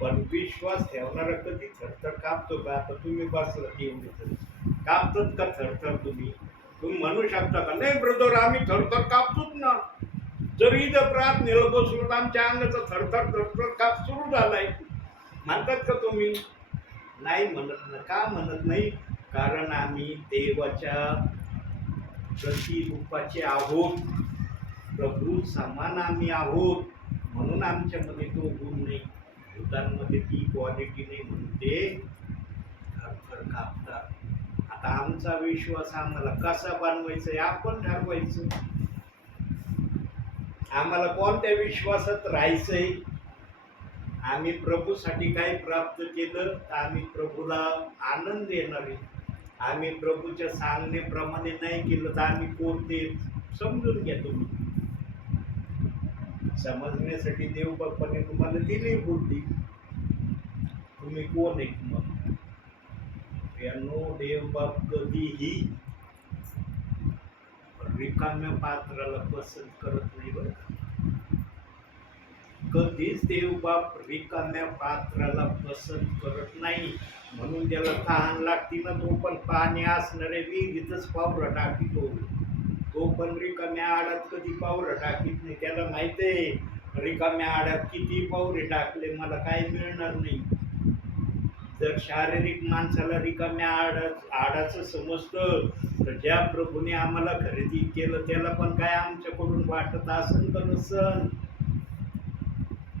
पण विश्वास ठेवणारा कधी थरथर कापतो का? आता तुम्ही बसला एवढी कापतात का थरथर? तुम्ही म्हणू शकता का नाही ब्रदर आम्ही थरथर कापतोच ना? जर इथं प्रार्थनेला बसलो तर आमच्या अंगाचा थरथर थरथर काप सुरू झालाय म्हणतात का तुम्ही? नाही म्हणत ना. का म्हणत नाही? कारण आम्ही देवाच्या प्रतिरूपाचे आहोत, प्रभू समान आम्ही आहोत, म्हणून आमच्यामध्ये तो गुण नाही. भूतांमध्ये ती क्वालिटी नाही म्हणून ते थरथर कापतात. आता आमचा विश्वास आम्हाला कसा बनवायचा आहे आपण ठरवायचं. आम्हाला कोणत्या विश्वासात राहायचंय? आम्ही प्रभूसाठी काय प्राप्त केलं तर आम्ही प्रभूला आनंद देणार आहे. आम्ही प्रभूच्या सांगण्याप्रमाणे नाही केलं तर आम्ही कोणते समजून घ्या. तुम्ही समजण्यासाठी देवबाप्पाने तुम्हाला दिली बुद्धी. तुम्ही कोण एक मग यानो? देवबाप कधीही रिकाम्या पात्राला पसंत करत नाही बरं का. कधीच देवबाप रिकाम्या पात्राला पसंत करत नाही. म्हणून त्याला तहान लागती ना, तो पण पाणी असणारे विहिरीतच पावरं टाकीतो. तो पण रिकाम्या आडात कधी पावरं टाकीत नाही. त्याला माहित आहे रिकाम्या आडात किती पावरे टाकले मला काय मिळणार नाही. जर शारीरिक माणसाला रिकाम्या आडाचं समजतं, तर ज्या प्रभूने आम्हाला खरेदी केलं त्याला पण काय आमच्याकडून वाटत असेल का नसन.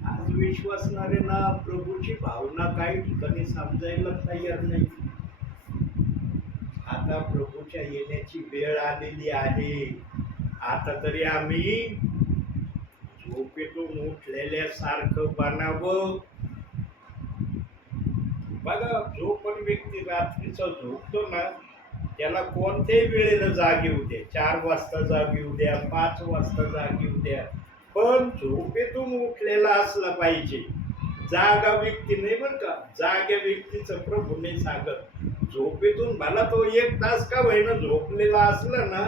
आज विश्वासणारे ना प्रभूची भावना काही ठिकाणी समजायला तयार नाही. आता प्रभूच्या येण्याची वेळ आलेली आहे. आता तरी आम्ही झोपेतून उठलेल्यासारखं बनावं. बघा, जो पण व्यक्ती रात्रीचा झोपतो ना, त्याला कोणत्याही वेळेला जाग येऊ द्या, 4 वाजता जाग येऊ द्या, 5 वाजता जाग येऊ द्या, पण झोपेतून उठलेला असला पाहिजे. जागा व्यक्ती नाही बरं का, जाग्या व्यक्तीचं प्रभू नाही सांगत. झोपेतून भला तो 1 तास का होईना झोपलेला असला ना,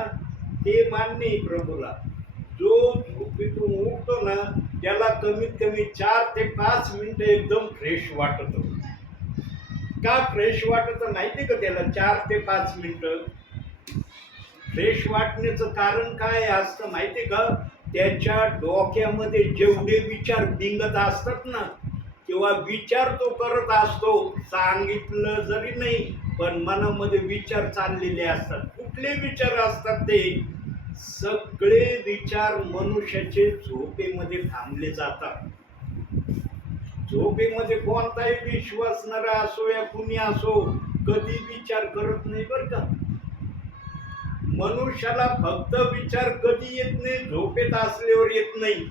ते मान्य आहे प्रभूला. जो झोपेतून उठतो ना, त्याला कमीत कमी 4 ते 5 मिनिटं एकदम फ्रेश वाटत. का फ्रेश वाटत माहिती का त्याला 4 ते 5 मिनिटं फ्रेश वाटण्याचं कारण काय असतं माहिती का. त्याच्या डोक्यामध्ये जेवढे विचार बिंगत असतात ना, किंवा विचार तो करत असतो, सांगितलं जरी नाही पण मनामध्ये विचार चाललेले असतात. कुठले विचार असतात ते सगळे विचार मनुष्याचे झोपेमध्ये थांबले जातात. झोपेमध्ये कोणताही विश्वासणारा असो या कुणी असो कधी विचार करत नाही बरं का. मनुष्याला फक्त विचार कधी येत नाही, झोपेत असल्यावर येत नाही.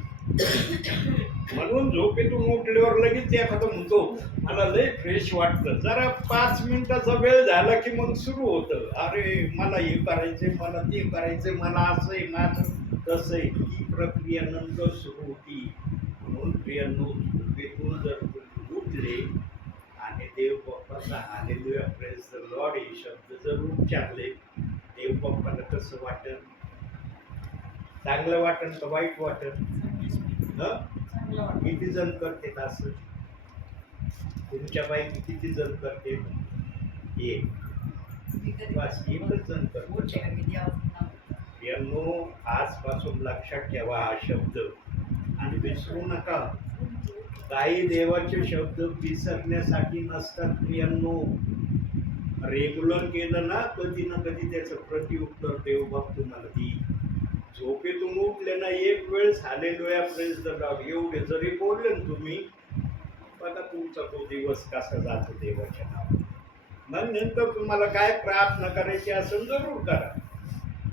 म्हणून झोपेतून उठल्यावर लगेच एखादं म्हणतो मला लय फ्रेश वाटतं. जरा 5 मिनिटाचा वेळ झाला की मग सुरू होतं, अरे मला हे करायचंय, मला ते करायचंय, मला असं आहे, माझं तसं आहे. ही प्रक्रिया नंतर सुरू होती. म्हणून प्रियांनो, झोपेतून जर तुम्ही उठले आणि देव बाप्पाचा हालेलुया प्रेज द लॉर्ड हे शब्द जर उच्चारले, देव बाप्पाला कसं वाटत? चांगलं वाटन का वाईट वाटन? किती जण करते असं? तुमच्यापैकी किती जण करते? एक, बस एकच जण करते. आजपासून लक्षात ठेवा हा शब्द आणि विसरू नका. काही देवाचे शब्द विसरण्यासाठी नसतात प्रियांनो. रेग्युलर केलं ना, कधी ना कधी त्याचं प्रत्युत्तर देवबाप तुम्हाला देईल. झोपेतून उठले ना, एक वेळ हालेलुया प्रेज द लॉर्ड एवढे जरी बोलले ना तुम्ही, बघा तुमचा तो दिवस कसा जातो देवाच्या नावाने. मग नंतर तुम्हाला काय प्रार्थना करायची असेल जरूर करा.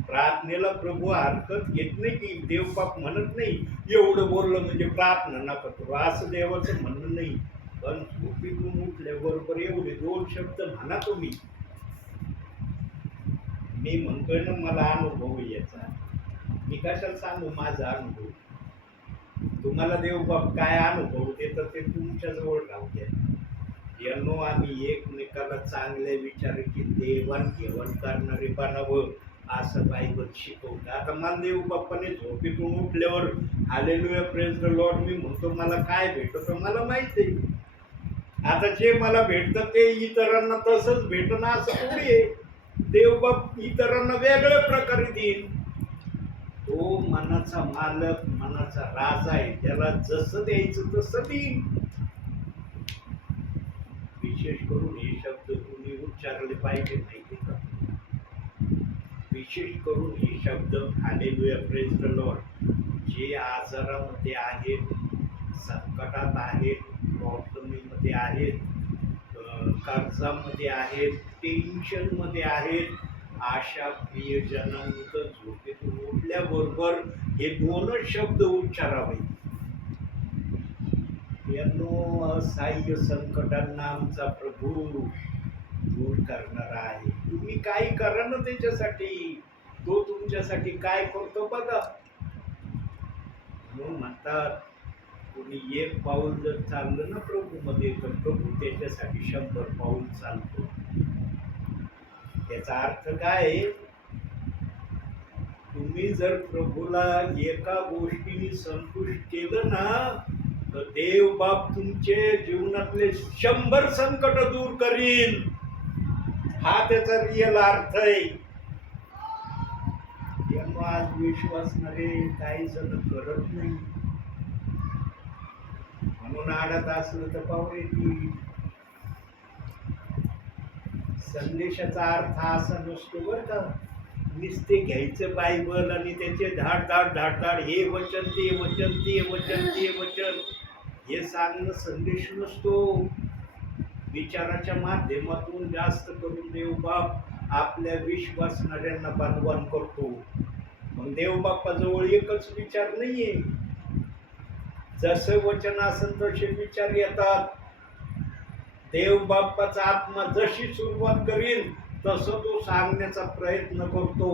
प्रार्थनेला प्रभू हरकत घेत नाही की देवबाप म्हणत नाही एवढं बोललं म्हणजे प्रार्थना नका करू, असं देवाचं म्हणणं नाही. पण झोपेतून उठल्याबरोबर एवढे 2 शब्द म्हणा तुम्ही. मी म्हणतोय ना, मला अनुभव याचा, मी कशाला सांगू माझा अनुभव. तुम्हाला देवबाप काय अनुभव देतं ते तुमच्या जवळ राहू द्या. यांनो, आम्ही एकमेकाला चांगल्या विचाराची देवाणघेवाण करणारे बनावं असं बायबल शिकवतं. आता मला देव बाप्पाने झोपेतून उठल्यावर हालेलुया प्रेज द लॉर्ड मी म्हणतो मला काय भेटतं मला माहित आहे. आता जे मला भेटतं ते इतरांना तसंच भेटणं असं थोडी आहे. देवबाप इतरांना वेगळ्या प्रकारे देईल. तो मनाचा मालक, मनाचा राजा आहे, त्याला जसं द्यायचं तसं देईल. विशेष करून हे शब्द तुम्ही उच्चारले पाहिजे माहिती का. विशेष करून हे शब्द हालेलुया प्रेज द लॉर्ड जे आजारामध्ये आहेत, संकटात आहेत, प्रॉब्लेममध्ये आहेत, कर्जामध्ये आहेत, टेन्शनमध्ये आहेत, अशा प्रियजनांत झोपेतून उठल्याबरोबर हे 2च शब्द उच्चारावे. यांनो, असहाय्य संकटांना आमचा प्रभू दूर करणारा आहे. तुम्ही काही करा ना त्याच्यासाठी, तो तुमच्यासाठी काय करतो बघा. म्हणून म्हणतात कोणी 1 पाऊल जर चाललं ना प्रभूमध्ये, तर प्रभू त्याच्यासाठी 100 पाऊल चालतो. याचा अर्थ काय? तुम्ही जर प्रभूला एका गोष्टीने संतुष्ट केलं ना, तर देव बाप तुमचे जीवनातले 100 संकट दूर करील. हा त्याचा रिअल अर्थ आहे. तेव्हा आज विश्वासणारे काही जण करत नाही, म्हणून आडत असलं तर पाहू येतील. संदेशाचा अर्थ असा नसतो बर का, नुसते घ्यायचं बायबल आणि त्याचे धाड धाड धाड धाड हे वचन ते वचन ते वचन ते वचन हे सांगणं संदेश नसतो. विचाराच्या माध्यमातून जास्त करून देव बाप आपल्या विश्वासणाऱ्यांना बांधवान करतो. मग देव बाप्पाजवळ एकच विचार नाहीये, जसं वचन असेल तसे विचार येतात. देव बाप्पाचा आत्मा जशी सुरुवात करील तसं तो सांगण्याचा प्रयत्न करतो.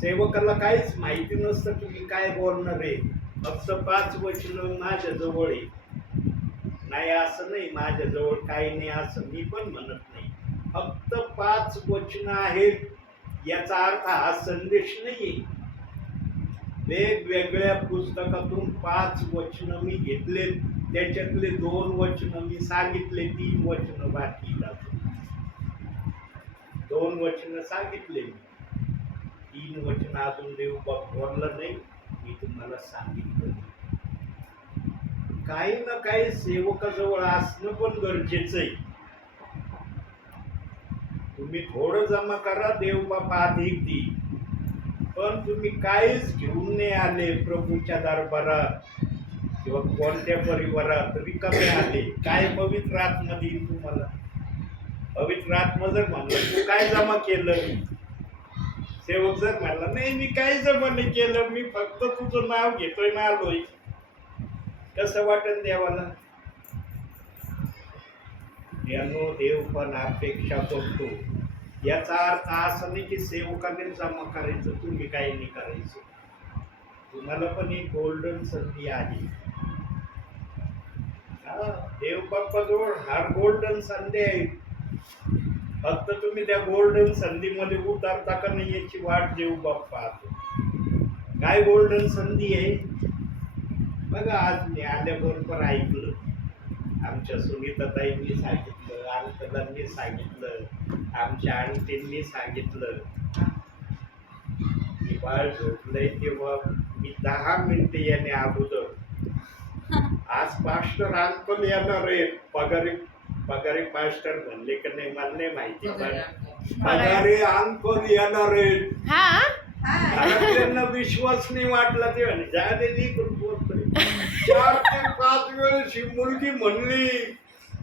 सेवकाला काहीच माहिती नसतं तुम्ही काय बोलणार आहे, फक्त 5 वचन माझ्याजवळ आहे. नाही असं नाही, माझ्याजवळ काही नाही असं मी पण म्हणत नाही. फक्त 5 वचन आहेत याचा अर्थ हा संदेश नाहीये. वेगवेगळ्या पुस्तकातून 5 वचन मी घेतले, त्याच्यातले 2 वचन मी सांगितले, 3 वचन बाकी. 2 वचन सांगितले, 3 वचन अजून देव बाप बोलला नाही, मी तुम्हाला सांगितलं. काही ना काही सेवकाजवळ असणं पण गरजेचं आहे. तुम्ही थोडं जमा करा, देव बाप अधिक देईल. पण तुम्ही काहीच घेऊन नाही आले प्रभूच्या दरबारात किंवा कोणत्या परिवारात, रिकामे आले, काय पवित्र आत्मा देईल तुम्हाला? पवित्र आत्मा जर म्हणलं तू काय जमा केलं, सेवक जर म्हणला नाही मी काय जमा नाही केलं, मी फक्त तुझं नाव घेतोय ना आलोय, कसं वाटेल देवाला? यानो देव पण अपेक्षा करतो. याचा अर्थ असा नाही की सेवकाने जमा करायचं, तुम्ही काही नाही करायचं. तुम्हाला पण एक गोल्डन संधी आहे. देव बाप्पाजवळ हा गोल्डन संधी आहे. फक्त तुम्ही त्या गोल्डन संधीमध्ये उतरता का नाही याची वाट देव बाप पाहतो. काय गोल्डन संधी आहे बघा. आज मी आल्याबरोबर ऐकलं, आमच्या सुनीताताईंनी सांगितलं, अंकलांनी सांगितलं, आमच्या आंटींनी सांगितलं. मी बाळ झोपलंय तेव्हा मी 10 मिनिटे याने अगोदर आज पास्टर अंकल येणार आहे, पगारी पास्टर म्हणले का नाही मला नाही माहिती, पगारी अंकल येणार आहे. त्यांना विश्वास नाही वाटला ते म्हणे जा दे बोलतोय. 4 ते 5 वेळेस ही मुलगी म्हणली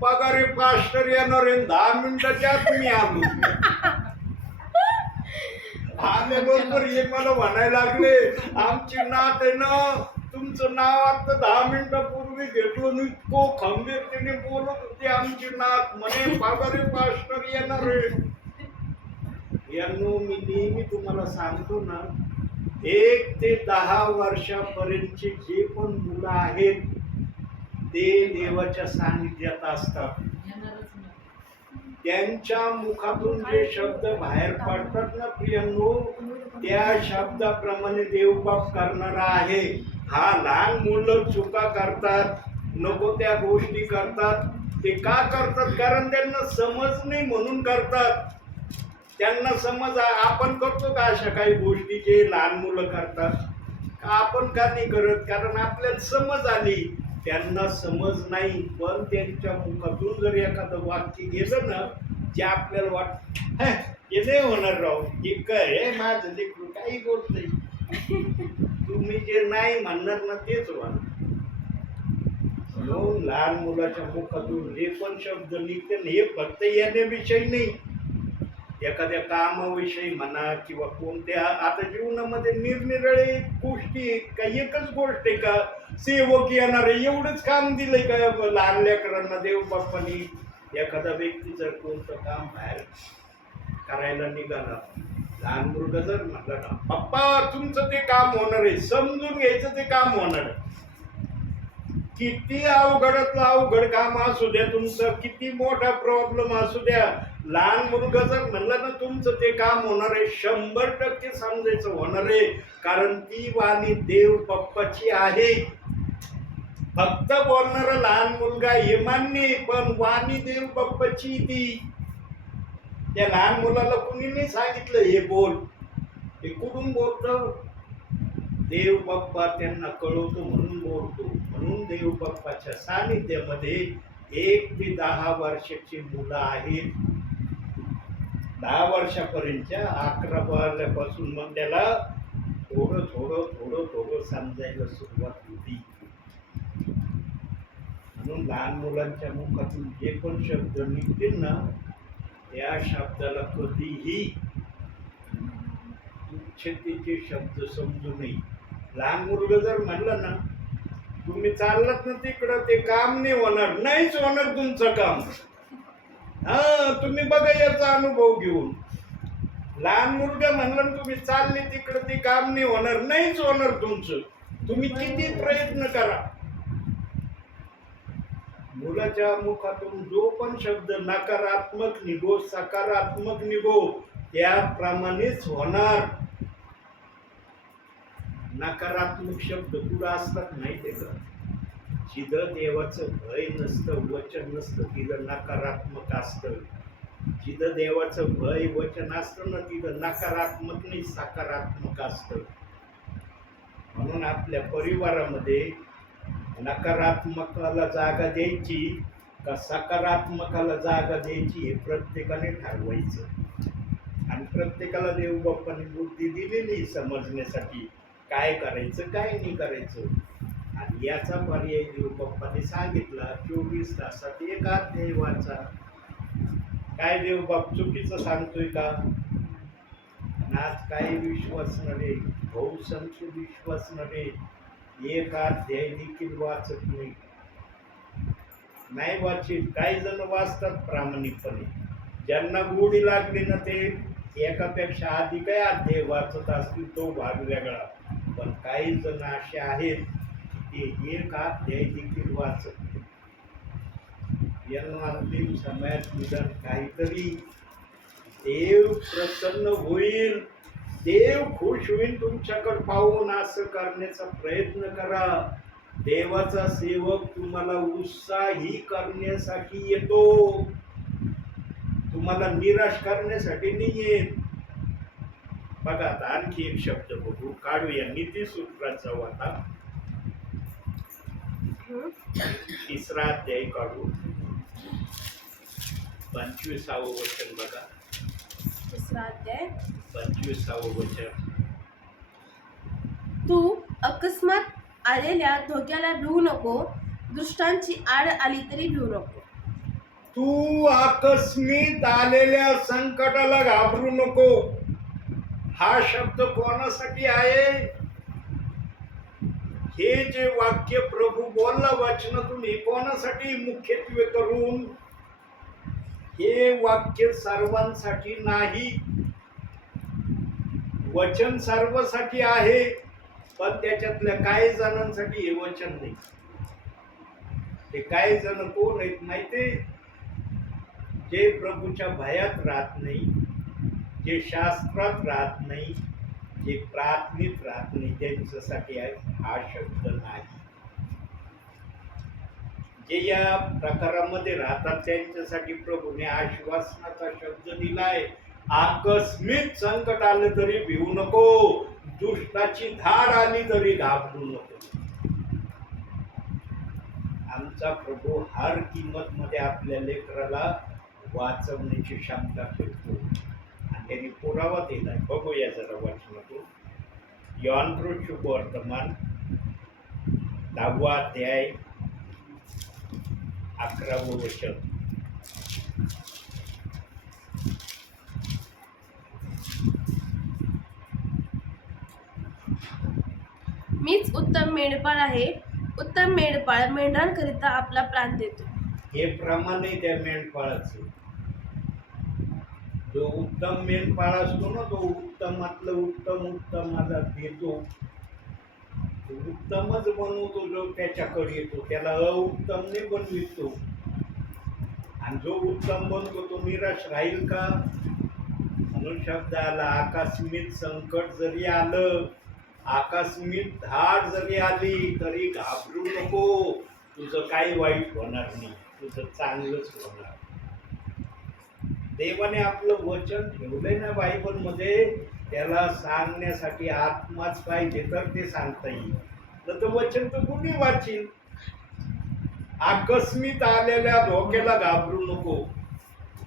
पगारी पास्टर येणार आहे, 10 मिनिटाच्या आत मी आलो. आल्याबरोबर हे मला म्हणायला लागले आमची नात आहे ना, तुमचं नाव आता 10 मिनिटापूर्वी घेतलं, इतको खंबीरतेने बोलत होती आमची नात, म्हणे पगारी पास्टर येणार आहे. यांनो मी नेहमी तुम्हाला सांगतो ना, 1 ते 10 वर्षापर्यंतचे जे पण मुलं आहेत ते देवाच्या सानिध्यात असतात. त्यांच्या मुखातून जे शब्द बाहेर पडतात ना प्रियांनो, त्या शब्दाप्रमाणे देवबाप करणारा आहे. हा लहान मुलं चुका करतात, नको त्या गोष्टी करतात. ते का करतात? कारण त्यांना समज नाही म्हणून करतात. त्यांना समज आपण करतो का अशा काही गोष्टी जे लहान मुलं करतात? आपण का नाही करत? कारण आपल्याला समज आली. त्यांना समज नाही, पण त्यांच्या मुखातून जर एखादं वाक्य गेलं ना जे आपल्याला वाटत हे नाही होणार राव, हे काय माझं लेकरू काही बोलतंय, तुम्ही जे नाही म्हणणार ना तेच होणार. म्हणून लहान मुलाच्या मुखातून जे पण शब्द निघते हे फक्त येण्याविषयी नाही, एखाद्या कामाविषयी म्हणा किंवा कोणत्या आता जीवनामध्ये निरनिराळे गोष्टी. काही एकच गोष्ट आहे का सेवक येणार आहे एवढंच काम दिलंय का लहान लेकरांना देव बाप्पानी? एखादा व्यक्ती जर कोणतं काम बाहेर करायला निघाला, लहान मुलगा जर म्हटलं ना पप्पा तुमचं ते काम होणार आहे, समजून घ्यायचं ते काम होणार आहे. किती अवघडातलं अवघड काम असू द्या, तुमचं किती मोठा प्रॉब्लेम असू द्या, लहान मुलगा जर म्हणलं ना तुमचं ते काम होणार आहे, 100% समजायचं होणार आहे. कारण ती वाणी देव बाप्पाची आहे. फक्त बोलणारा लहान मुलगा हे मान्य आहे, पण वाणी देव बाप्पाची ती. त्या लहान मुलाला कुणी नाही सांगितलं हे बोल, हे कुठून बोलतं? देव बाप्पा त्यांना कळवतो म्हणून बोलतो. म्हणून देव बाप्पाच्या सानिध्यामध्ये 1 ते 10 वर्षाची मुलं आहेत. 10 वर्षापर्यंतच्या 11 वर्षापासून मग त्याला थोडं थोडं थोडं थोडं समजायला सुरुवात होती. म्हणून लहान मुलांच्या मुखातून जे पण शब्द निघतील ना, त्या शब्दाला कधीही तुच्छतेचे शब्द समजू नये. लहान मुलगा जर म्हणलं ना तुम्ही चाललात ना तिकडं, ते काम नाही होणार, नाहीच होणार तुमचं काम. तुम्ही बघा याचा अनुभव घेऊन. लहान मुलगा म्हणलं ना तुम्ही चालले तिकडं, ते काम नाही होणार, नाहीच होणार तुमचं. तुम्ही किती प्रयत्न करा. मुलाच्या मुखातून जो पण शब्द नकारात्मक निघो सकारात्मक निघो, त्याप्रमाणेच होणार. नकारात्मक शब्द कुठं असतात माहितीये का? जिथं देवाचं भय नसतं, वचन नसतं, तिथं नकारात्मक असतं. जिथं देवाचं भय वचन असतं ना, तिथं नकारात्मक नाही सकारात्मक असतं. म्हणून आपल्या परिवारामध्ये नकारात्मकाला जागा द्यायची का सकारात्मकाला जागा द्यायची हे प्रत्येकाने ठरवायचं. आणि प्रत्येकाला देव बाप्पाने बुद्धी दिलेली समजण्यासाठी काय करायचं काय नाही करायचं. आणि याचा पर्याय देव बाप्पाने सांगितला, 24 तासात एक अध्याय वाचा. काय देव बाप चुकीचं सांगतोय का? आज काही विश्वास नव्हे, बहुसंख्य विश्वास नव्हे, एक अध्याय देखील वाचत नाही वाचित. काही जण वाचतात प्रामाणिकपणे, ज्यांना गोडी लागली ना ते एकापेक्षा अधिक काही अध्याय वाचत असतील, तो भाग वेगळा. पण काही जण असे आहेत ते एक अध्याय देखील वाचत नाही. यांना अंतिम समयात निदान काहीतरी देव प्रसन्न होईल, देव खुश होईल तुमच्याकडे पाहून, असं करण्याचा प्रयत्न करा. देवाचा सेवक तुम्हाला उत्साही करण्यासाठी येतो, तुम्हाला निराश करण्यासाठी नाही येत. बघा आता आणखी एक शब्द बघू, काढूया नीतिसूत्राचा वाटा. 3रा अध्याय काढू, 25वं वचन बघा. 3रा अध्याय 25वं वचन. तू अकस्मात आलेल्या धोक्याला भिवू नको, दुष्टांची आड आली तरी भिवू नको. तू आकस्मित आलेल्या संकटाला घाबरू नको. हा शब्द कोणासाठी आहे? हे जे वाक्य प्रभू बोलला वचनातून, हे कोणासाठी? मुख्यत्वे करून हे वाक्य सर्वांसाठी नाही. वचन सर्वांसाठी आहे, पण त्याच्यातल्या काही जणांसाठी हे वचन नाही. ते काही जण कोण आहेत माहिती? जे प्रभूच्या भयात राहत नाही, जे शास्त्रात राहत नाही, जे प्रार्थनेत राहत नाही, त्यांच्यासाठी हा शब्द नाही. जे या प्रकारामध्ये राहतात त्यांच्यासाठी प्रभूने आश्वासनाचा शब्द दिलाय. आकस्मिक संकट आले तरी भिवू नको, दुष्टाची धाड आली तरी घाबरू नको. आमचा प्रभू हर किंमत मध्ये आपल्या लेकराला वाचवण्याची क्षमता ठेवतो आणि त्यांनी पुरावा दिलाय. बघूया जरा वचनातून. योहान शुभ वर्तमान 10वा अध्याय 11वं वचन. मीच उत्तम मेंढपाळ आहे, उत्तम मेंढपाळ मेंढरांकरिता आपला प्राण देतो. हे प्रमाण आहे त्या मेंढपाळाचं. जो उत्तम मेंढपाळ असतो ना, तो उत्तमातलं उत्तम उत्तमाला देतो. उत्तमच बनवतो जो त्याच्याकडे येतो, त्याला उत्तम नाही बनवितो. आणि जो उत्तम बनतो तो निराश राहील का? म्हणून शब्द आला, आकस्मिक संकट जरी आलं, आकस्मिक धाड जरी आली तरी घाबरू नको. तुझं काही वाईट होणार नाही, तुझं चांगलंच होणार. देवाने आपलं वचन ठेवलंय ना बायबल मध्ये, त्याला सांगण्यासाठी आत्माच पाहिजे तर ते सांगता येईल. तर वचन तर कुणी वाचील. आकस्मित आलेल्या धोक्याला घाबरू नको,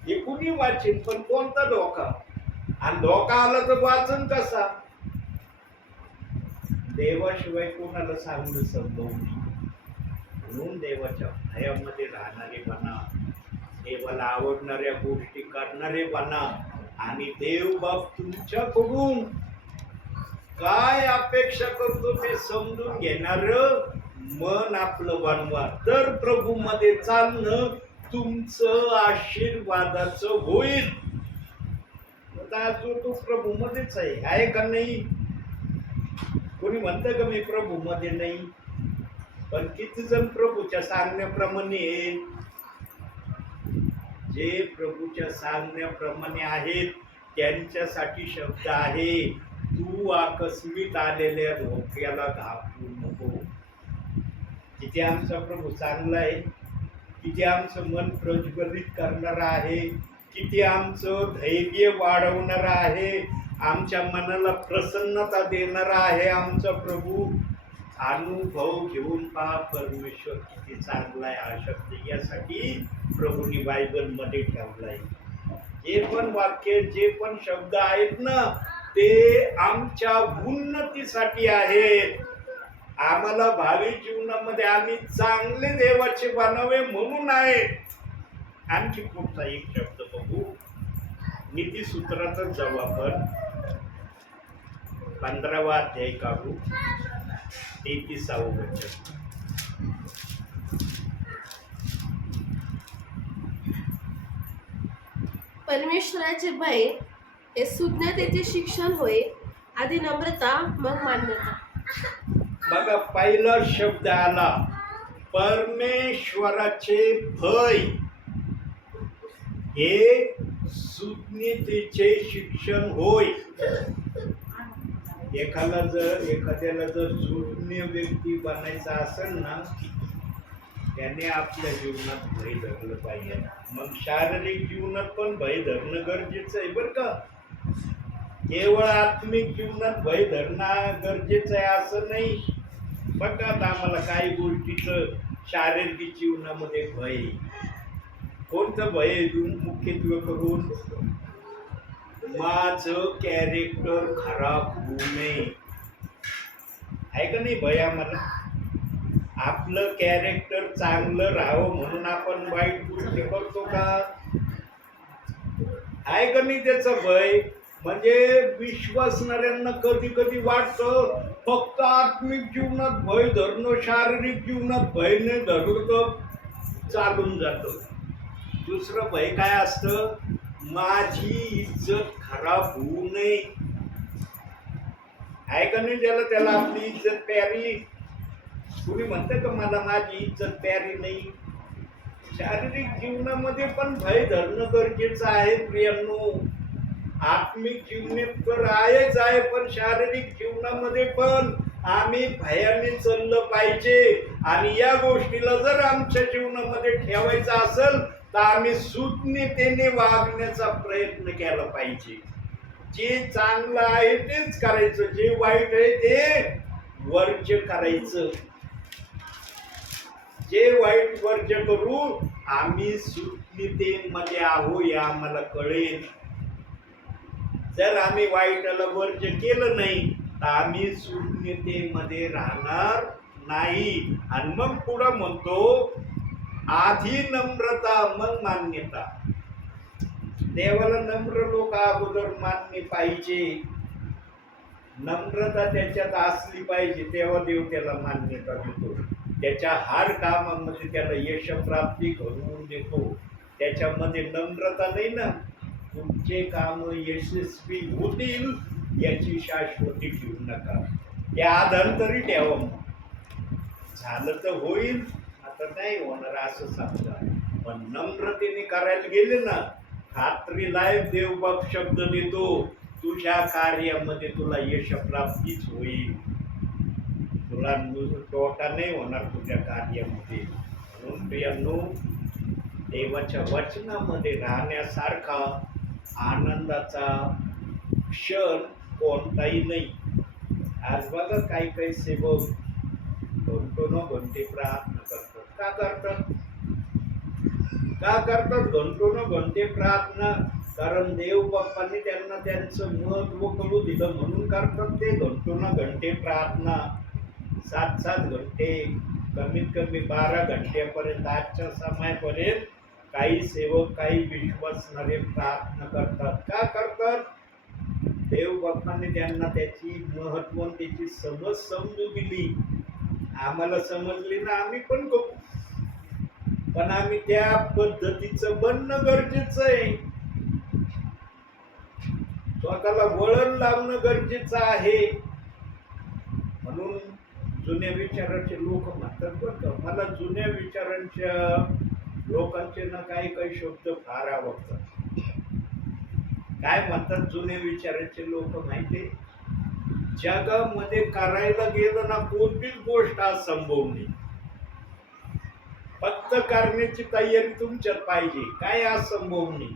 हे कुणी वाचेल. पण कोणता धोका? आणि धोका आला तर वाचन कसा? देवाशिवाय कोणाला सांगणं संभव नाही. म्हणून देवाच्या भयामध्ये राहणारे बना, देवाला आवडणाऱ्या गोष्टी करणारे बना, आणि देव बाप तुमच्याकडून काय अपेक्षा करतो ते समजून घेणार मन आपलं बनवा. तर प्रभू मध्ये चालणं तुमचं आशीर्वादाचं होईल. जो तो प्रभू मध्येच आहे का नाही? कोणी म्हणतं का मी प्रभू मध्ये नाही? पण किती जण प्रभूच्या सांगण्याप्रमाणे आहेत? जे प्रभूच्या सांगण्याप्रमाणे आहेत त्यांच्यासाठी शब्द आहे, तू आकस्मित आलेल्या धोक्याला घाबरू नको. किती आमचा प्रभू चांगला आहे, किती आमचं मन प्रज्वलित करणारा आहे, किती आमचं धैर्य वाढवणारा आहे, आमच्या मनाला प्रसन्नता देणारा आहे आमचा प्रभू. अनुभव घेऊन पहा परमेश्वर किती चांगला आहे. हा शब्द यासाठी प्रभूंनी बायबल मध्ये ठेवलाय. जे पण वाक्य, जे पण शब्द आहेत ना, ते आमच्या उन्नतीसाठी आहेत. आम्हाला भावी जीवनामध्ये आम्ही चांगले देवाचे बनावे म्हणून आहे. आणखी पुढचा एक शब्द बघू, नीतिसूत्राचा जाऊ आपण. 15वा अध्याय काढू, 33वे वचन. परमेश्वराचे भय हे सुज्ञतेचे शिक्षण होय, आधी नम्रता मग मान्यता. बघा, पहिला शब्द आला परमेश्वराचे भय हे सुज्ञतेचे शिक्षण होय. एखाद्याला जर सुज्ञ व्यक्ती बनायचं असेल ना, त्याने आपल्या जीवनात भय धरलं पाहिजे. मग शारीरिक जीवनात पण भय धरणं गरजेचं आहे बरं का. केवळ आत्मिक जीवनात भय धरणं गरजेचं आहे असं नाही. बघा, आम्हाला काही गोष्टीचं शारीरिक जीवनामध्ये भय. कोणतं भय? मुख्यत्वे करून माझं कॅरेक्टर खराब होऊ नये, आहे का नाही भय आम्हाला? आपलं कॅरेक्टर चांगलं राहावं म्हणून आपण वाईट गोष्टी करतो का? आहे का नाही त्याचं भय? म्हणजे विश्वासणाऱ्यांना कधी कधी वाटतं फक्त आत्मिक जीवनात भय धरणं, शारीरिक जीवनात भय नाही धरलं तर चालून जातं. दुसरं भय काय असतं? माझी इज्जत खराब होऊ नये, आहे का नाही? त्याला आपली इज्जत प्यारी. कुणी म्हणतं का मला माझी इज्जत प्यारी नाही? शारीरिक जीवनामध्ये पण भय धरणं गरजेचं आहे प्रियांनो. आत्मिक जीवनात तर आहेच आहे, पण शारीरिक जीवनामध्ये पण आम्ही भयाने चाललं पाहिजे. आणि या गोष्टीला जर आमच्या जीवनामध्ये ठेवायचं असेल तर आम्ही सुज्ञतेने वागण्याचा प्रयत्न केला पाहिजे. जे चांगलं आहे तेच करायचं, जे वाईट आहे ते वर्ज्य करायचं. जे वाईट वर्ज्य करू, आम्ही सुज्ञतेमध्ये आहो हे आम्हाला कळेल. जर आम्ही वाईटाला वर्ज्य केलं नाही तर आम्ही सुज्ञतेमध्ये राहणार नाही. आणि मग पुढं म्हणतो आधी नम्रता मग मान्यता. देवाला नम्र लोक अगोदर मान्य पाहिजे. नम्रता त्याच्यात असली पाहिजे, तेव्हा देव त्याला मान्यता देतो. त्याच्या हर कामामध्ये त्याला यश प्राप्ती घडवून देतो. त्याच्यामध्ये नम्रता नाही ना, तुमचे काम यशस्वी होतील याची शाश्वती ठेवू नका. ते आधार तरी ठेवा मग. झालं तर होईल, आता नाही होणार असं समजा. पण नम्रतेने करायला गेले ना, खात्रीलाय देवबाप शब्द देतो, तुझ्या कार्यामध्ये तुला यशप्राप्तीच होईल. तुला तोटा नाही होणार तुझ्या कार्यामध्ये. म्हणून प्रियांनो, देवाच्या वचनामध्ये राहण्यासारखा आनंदाचा क्षण कोणताही नाही. आज बघा काही काही सेवक घंटे प्रार्थना करतात. का करतात? घंटे प्रार्थना? कारण देव बाप्पांनी त्यांना त्यांचं महत्व कळू दिलं म्हणून करतात ते घंटे प्रार्थना. 7-7 घंटे, कमीत कमी 12 घंट्यापर्यंत, आजच्या समयापर्यंत काही सेवक, काही विश्वासणारे प्रार्थना करतात. का करतात? देव बाप्पांनी त्यांना त्याची महत्व, त्याची समज समजू दिली. आम्हाला समजली ना, आम्ही पण करू, पण आम्ही त्या पद्धतीचं बनणं गरजेचं आहे. स्वतःला वळण लावणं गरजेचं आहे. म्हणून जुन्या विचाराचे लोक म्हणतात बरं का, मला जुन्या विचारांच्या लोकांचे ना काही काही शब्द फार आवडतात. काय म्हणतात जुन्या विचाराचे लोक माहिती? जगामध्ये करायला गेलं ना कोणतीच गोष्ट असंभव नाही, फक्त करण्याची तयारी तुमच्यात पाहिजे. काय असंभव नाही,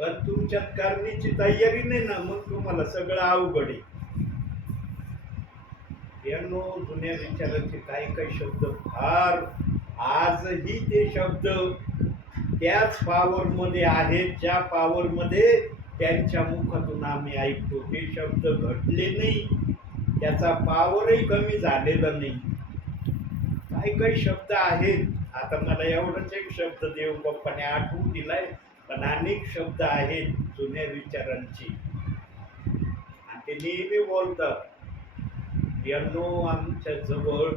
पण तुमच्यात करण्याची तयारी नाही ना, मग तुम्हाला सगळं अवघड आहे. यांनो, जुन्या विचाराचे काही काही शब्द फार, आजही ते शब्द त्याच पावर मध्ये आहेत ज्या पावर मध्ये त्यांच्या मुखातून आम्ही ऐकतो. ते शब्द घटले नाही, त्याचा पावरही कमी झालेला नाही. काही काही शब्द आहेत, आता मला एवढंच एक शब्द देव बाप्पाने आठवून दिलाय, पण अनेक शब्द आहेत जुन्या विचारांची, आणि ते नेहमी बोलतात. यांनो, आमच्या जवळ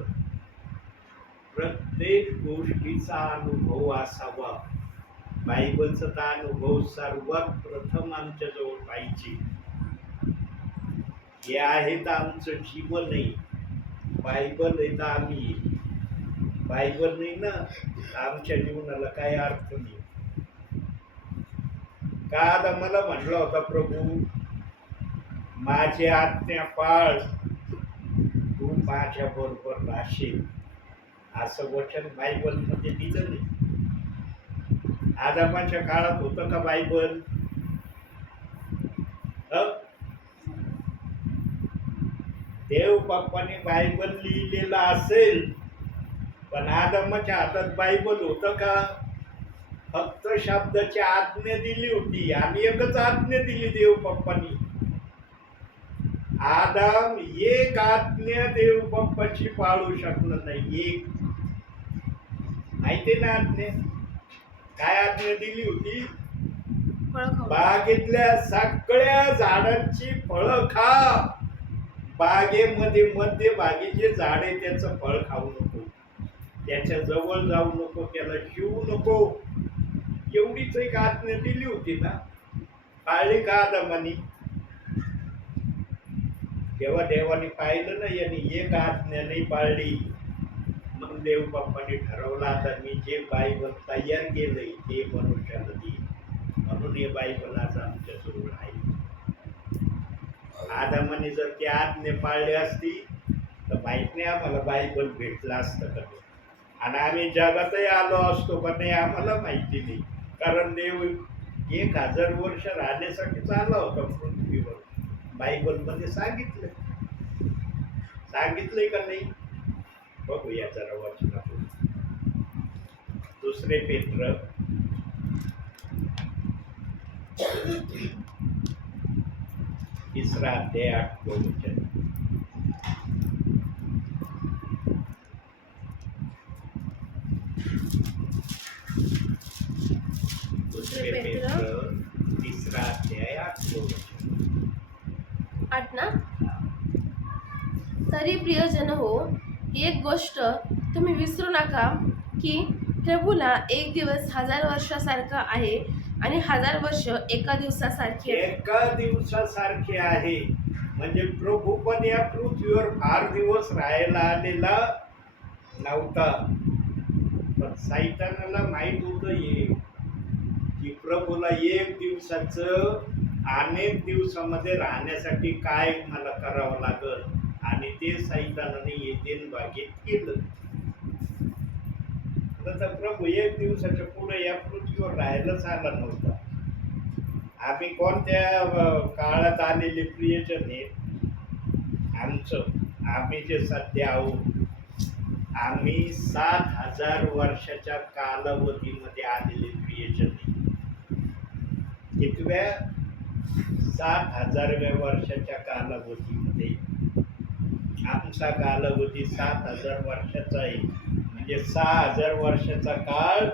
प्रत्येक गोष्टीचा अनुभव असावा. बायबलचा अनुभव सर्वात प्रथम आमच्या जवळ पाहिजे. हे आहे तर आमचं जीवन आहे. बायबल आहे तर आम्ही, बायबल नाही ना आमच्या जीवनाला काही अर्थ नाही. का आता मला म्हटलं होता प्रभू, माझे आज्ञा पाळ, तू माझ्या बरोबर राहशील, असं वचन बायबल मध्ये दिलं नाही. आदामाच्या काळात होतं का बायबल? देव बाप्पाने बायबल लिहिलेलं असेल, पण आदामाच्या हातात बायबल होतं का? फक्त शब्दाची आज्ञा दिली होती, आणि एकच आज्ञा दिली देव बाप्पानी. आदाम एक आज्ञा देव बाप्पाची पाळू शकला नाही. एक माहिती ना आज्ञा? काय आज्ञा दिली होती? बागेतल्या सगळ्या झाडांची फळं खा, बागेमध्ये मध्य बागेचे झाड आहे त्याचं फळ खाऊ नको, त्याच्या जवळ जाऊ नको, त्याला शिवू नको. एवढीच एक आज्ञा दिली होती ना, पाळली का आदामानी? तेव्हा देवाने पाहिलं ना, यांनी एक आज्ञा नाही पाळली. मग देव बाप्पाने ठरवलं, आता मी जे बायबल तयार केलंय ते मनुष्याला देईन. म्हणून हे बायबल आज आमच्या जवळ आहे. आदामाने जर ती आज्ञा पाळली असती तर माहित नाही आम्हाला बायबल भेटलं असतं का, आणि आम्ही जगातही आलो असतो का नाही आम्हाला माहिती नाही. कारण देव 1000 वर्ष राहण्यासाठी चालला होता पृथ्वीवर. बायबलमध्ये सांगितलंय का नाही? बघूया जरा वाचनातून. 2 पेत्र 3 अध्याय 8 वचन. पेत्र 3 अध्याय 8 वचन. 8 ना? तरी प्रियजन हो, एक गोष्ट तुम्ही विसरू नका की प्रभूला एक दिवस 1000 वर्षासारखा आहे, आणि 1000 वर्ष एका दिवसासारखी आहे. एका दिवसासारखे आहे. म्हणजे प्रभू पण या पृथ्वीवर फार दिवस राहायला आलेला नव्हता. पण सैतानाला माहित होतं की प्रभूला एक दिवसाचं अनेक दिवसामध्ये राहण्यासाठी काय मला करावं लागल, आणि ते सैतानाने येथील भागीत केलं. तर प्रभू एक दिवसाच्या पुढे या पृथ्वीवर राहायलाच आला नव्हता. आम्ही कोणत्या काळात आलेले प्रियजन आहेत आमचं, आम्ही जे सध्या आहोत, आम्ही 7,000 वर्षाच्या कालावधीमध्ये आलेले प्रियजन आहे. कितव्या? 7,000व्या वर्षाच्या कालावधीमध्ये. आमचा कालावधी 7,000 वर्षाचा आहे. म्हणजे 6,000 वर्षाचा काळ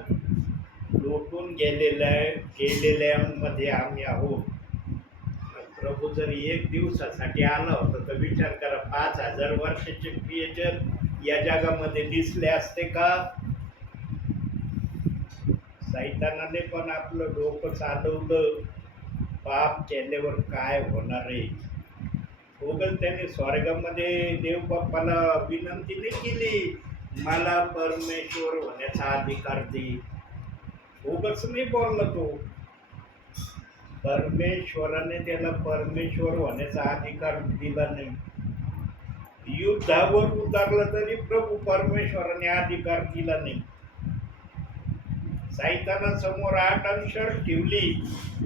लोटून गेलेल्यामध्ये आम्ही आहोत. प्रभू जर एक दिवसासाठी आला होता तर विचार करा, 5,000 वर्षाचे प्रियजन या जगामध्ये दिसले असते का? सैतानाने पण आपलं डोकं चालवलं, पाप केल्यावर काय होणार आहे. उगाच त्याने स्वर्गामध्ये देव बाप्पाला विनंती नाही केली, मला परमेश्वर होण्याचा अधिकार दे. उगाच नाही बोलला तो. परमेश्वराने त्याला परमेश्वर होण्याचा अधिकार दिला नाही. युद्धावर उतरला तरी प्रभू परमेश्वराने अधिकार दिला नाही. सैतानासमोर 8 अक्षर ठेवली,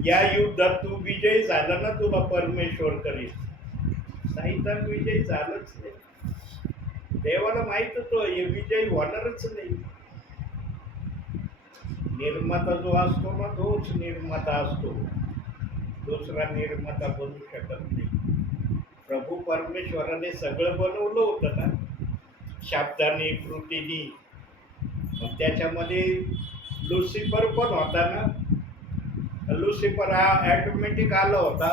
या युद्धात तू विजयी झाला ना तुला परमेश्वर करेल. सैतान विजयी झालंच नाही. देवाला माहित होतं हे विजयी होणारच नाही. निर्माता जो असतो ना तोच निर्माता असतो, दुसरा निर्माता बनू शकत नाही. प्रभू परमेश्वराने सगळं बनवलं होतं ना, शब्दाने, कृतीने. पण त्याच्यामध्ये लुसिफर पण होता ना. लुसिफर हा ॲटोमॅटिक आला होता.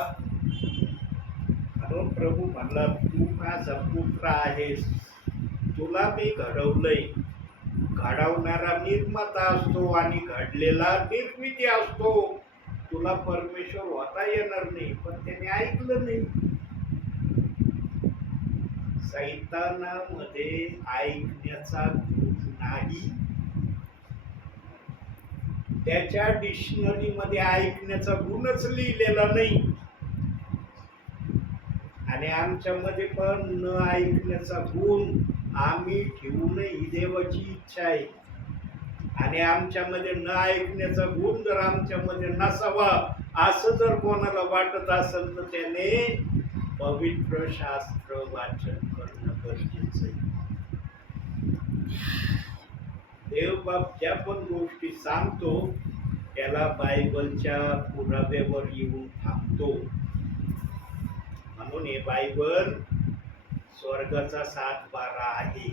म्हणून प्रभू म्हणला, तू माझा पुत्र आहेस, तुला मी घडवलंय. घडवणारा निर्माता असतो आणि घडलेला निर्मिती असतो. तुला परमेश्वर होता येणार नाही, पण त्याने ऐकलं नाही. सैतानामध्ये ऐकण्याचा गुण नाही. त्याच्या डिक्शनरीमध्ये ऐकण्याचा गुणच लिहिलेला नाही. आणि आमच्यामध्ये पण न ऐकण्याचा गुण आम्ही ठेवू नये ही देवाची इच्छा आहे. आणि आमच्यामध्ये न ऐकण्याचा गुण जर आमच्यामध्ये नसावा असं जर कोणाला वाटत असेल तर त्याने पवित्र शास्त्र वाचन करणं गरजेचं आहे. देवबाप ज्या पण गोष्टी सांगतो त्याला बायबलच्या पुराव्यावर येऊन थांबतो. म्हणून हे बायबल स्वर्गाचा 7-12 आहे.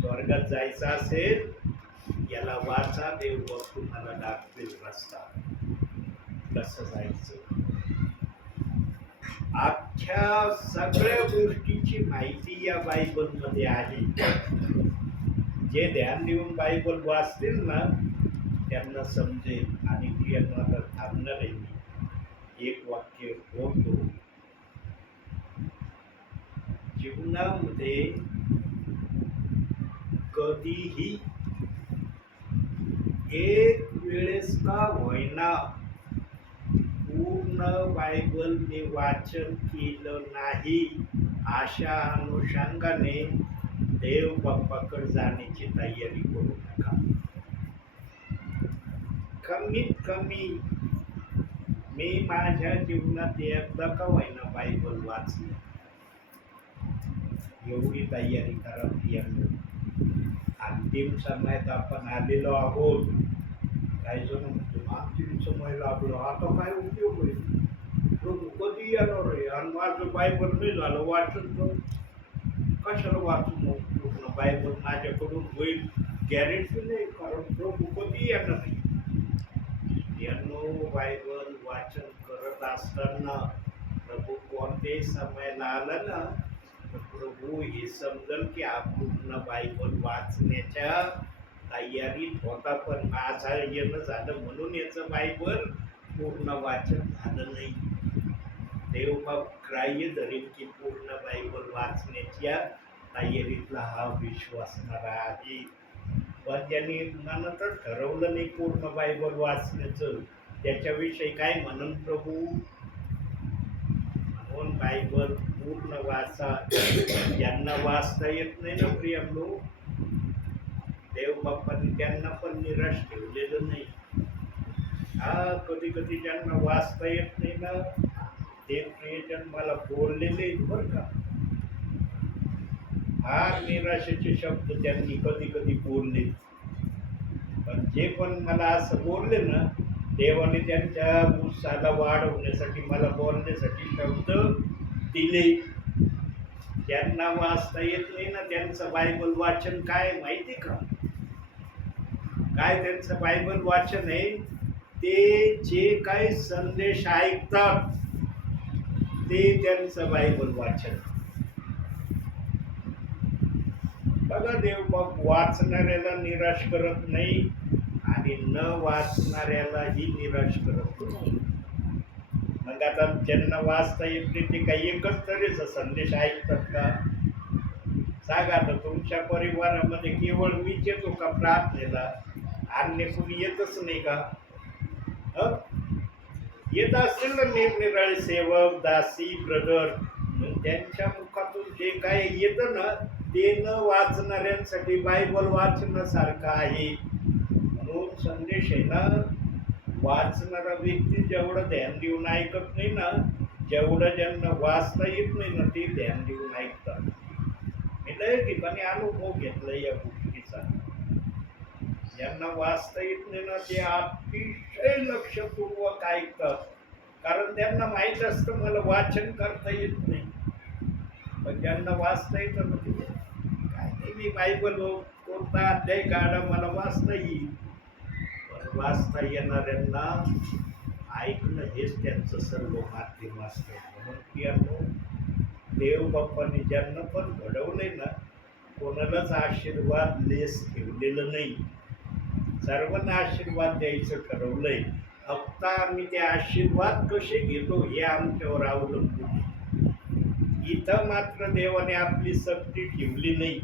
स्वर्गात जायचं असेल याला वाचा, देवबाप तुम्हाला दाखवेल रस्ता कसं जायचं. अख्ख्या सगळ्या गोष्टीची माहिती या बायबलमध्ये आहे. जे ध्यान देऊन बायबल वाचतील ना त्यांना समजेल. आणि यांना आता थांबणार आहे मी. एक वाक्य बोलतो. जीवनामध्ये कधीही एक वेळेस का होईना पूर्ण बायबल मी वाचन केलं नाही, अशा अनुषंगाने देव बाप्पाकडे जाण्याची तयारी करू नका. कमीत कमी मी माझ्या जीवनात एकदा का होईना बायबल वाचलं, एवढी तयारी करा. अंतिम समयात आपण आलेलो आहोत. काही जण म्हणतो अंतिम समय लागलो, आता काय उपयोग होईल, प्रभू कधी येणार आहे, आणि माझं बायबल नाही झालं वाचन तर कशाला वाचू. मग पूर्ण बायबल माझ्याकडून होईल गॅरंटी नाही, कारण प्रभू कधी येणार नाही. यांनो बायबल वाचन करत असताना प्रभू कोणत्याही समयाला आला ना तर प्रभू हे समजल की हा पूर्ण बायबल वाचण्याच्या तयारीत होता, पण माझा येणं झालं म्हणून याचं बायबल पूर्ण वाचन झालं नाही. देवबाप ग्राह्य धरेल की पूर्ण बायबल वाचण्याच्या तयारीतला हा विश्वासणारा आहे. पण त्यांनी मनातच ठरवलं नाही पूर्ण बायबल वाचण्याचं, त्याच्याविषयी काय म्हणून प्रभू म्हणून बायबल पूर्ण वाचा. ज्यांना वाचता येत नाही ना प्रियांनो, देवबापांनी त्यांना पण निराश ठेवलेलं नाही. हा कधी कधी ज्यांना वाचता येत नाही ना, ते प्रियजन मला बोललेले बरं का, फार निराशेचे शब्द त्यांनी कधी कधी बोलले. पण जे पण मला असं बोलले ना, देवाने त्यांच्या उत्साहाला वाढवण्यासाठी मला बोलण्यासाठी शब्द दिले. त्यांना वाचता येत नाही ना, त्यांचं बायबल वाचन काय माहिती का? काय त्यांचं बायबल वाचन आहे? ते जे काही संदेश ऐकतात ते त्यांचं बायबल वाचन. बघा, देवबाप वाचणाऱ्याला निराश करत नाही आणि न वाचणाऱ्यालाही निराश करत नाही. मग आता ज्यांना वाचता येत नाही ते काही एकच तऱ्हेचा संदेश ऐकतात का? सांगा. आता तुमच्या परिवारामध्ये केवळ मीच येतो का प्रार्थनेला? अन्य कुणी येतच नाही का? येत असतील ना निरनिराळे सेवक, दासी, ब्रदर, त्यांच्या मुखातून जे काय येतं ना, ते न वाचणाऱ्यांसाठी बायबल वाचण्यासारखं आहे. म्हणून संदेश आहे ना, वाचणारा व्यक्ती जेवढं ध्यान देऊन ऐकत नाही ना, जेवढं ज्यांना वाचता येत नाही ना ते ध्यान देऊन ऐकतात. मी लय ठिकाणी अनुभव घेतला या गोष्टीचा. ज्यांना वाचता येत नाही ना ते अतिशय लक्षपूर्वक ऐकतात, कारण त्यांना माहीत असतं मला वाचन करता येत नाही. पण ज्यांना वाचता येतं ना, काय नाही, मी बायबल कोणता अध्याय काढा मला वाचता येईल. पण वाचता येणाऱ्यांना ऐकणं हेच त्यांचं सर्व माध्यम असतं. म्हणून प्रियांनो, देवबापांनी ज्यांना पण घडवले ना, कोणालाच आशीर्वाद लेस ठेवलेलं नाही. सर्वांना आशीर्वाद द्यायचं ठरवलंय. फक्त आम्ही ते आशीर्वाद कसे घेतो हे आमच्यावर अवलंबून. इथं मात्र देवाने आपली सक्ती ठेवली नाही.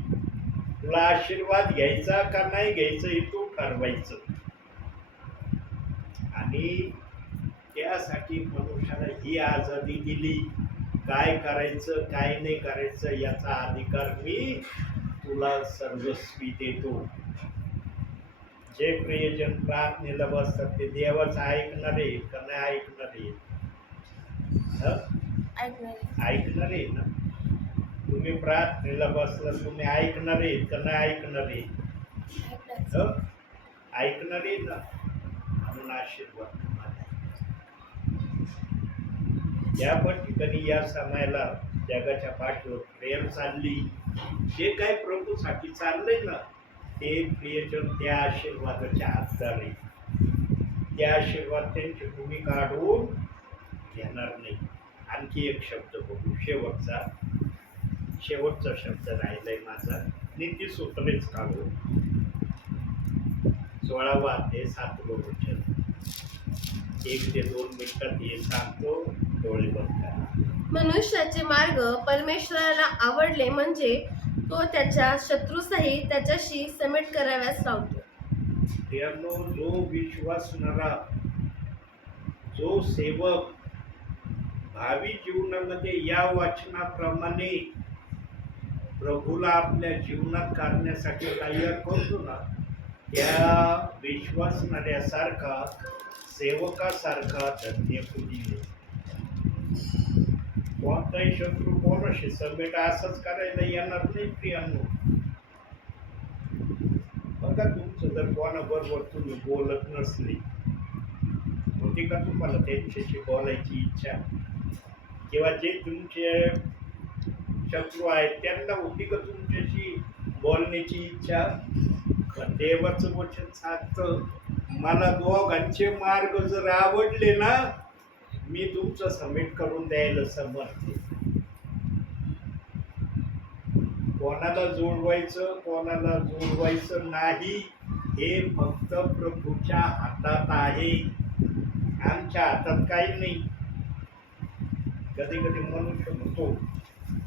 तुला आशीर्वाद घ्यायचा का नाही घ्यायचं हे तू ठरवायचं. आणि त्यासाठी मनुष्याला ही आझादी दिली, काय करायचं काय नाही करायचं याचा अधिकार मी तुला सर्वस्वी देतो. जे प्रियजन प्रार्थनेला बसतात ते देवाचं ऐकणारे का नाही ऐकणारे? ऐकणारे ना. तुम्ही प्रार्थनेला बसला, तुम्ही ऐकणारे का नाही ऐकणारे? ऐकणारे ना. म्हणून आशीर्वाद या पण ठिकाणी या समयाला जगाच्या पाठीवर प्रेम चालली, जे काय प्रभूसाठी चाललंय ना, ते प्रियजन त्या आशीर्वादाच्या हकदार आहे. त्या आशीर्वाद त्यांची भूमी काढून घेणार नाही. आणखी एक शब्द बघू, शेवटचा शब्द राहिलाय माझा. नीतिसूत्रेच काढू 16वा अध्याय 7वं वचन. 1 ते 2 मिनिटात हे सांगतो, डोळे बंद करा. मनुष्याचे मार्ग परमेश्वराला आवडले म्हणजे तो त्याच्या शत्रूसहित त्याच्याशी समेट कराव्यास लावतो. त्यानो जो विश्वासणारा, जो सेवक भावी जीवनामध्ये या वचनाप्रमाणे प्रभूला आपल्या जीवनात करण्यासाठी तयार करतो ना, त्या विश्वासणाऱ्यासारखा, सेवकासारखा धन्य कुणी नाही. कोणताही शत्रू कोणाशी समेट असंच करायला येणार नाही प्रियांनो. बघा, तुमचं जर कोणाबरोबर तुम्ही बोलत नसली, होती का तुम्हाला त्यांच्याशी बोलायची इच्छा? किंवा जे तुमचे शत्रू आहेत त्यांना होती का तुमच्याशी बोलण्याची इच्छा? देवाचं वचन सांगतं, मला दोघांचे मार्ग जर आवडले ना, मी तुमचं समेट करून द्यायला समर्थ. कोणाला जोडवायचं कोणाला जोडवायचं नाही हे फक्त प्रभूच्या हातात आहे. आमच्या हातात काही नाही. कधी कधी मनुष्य म्हणतो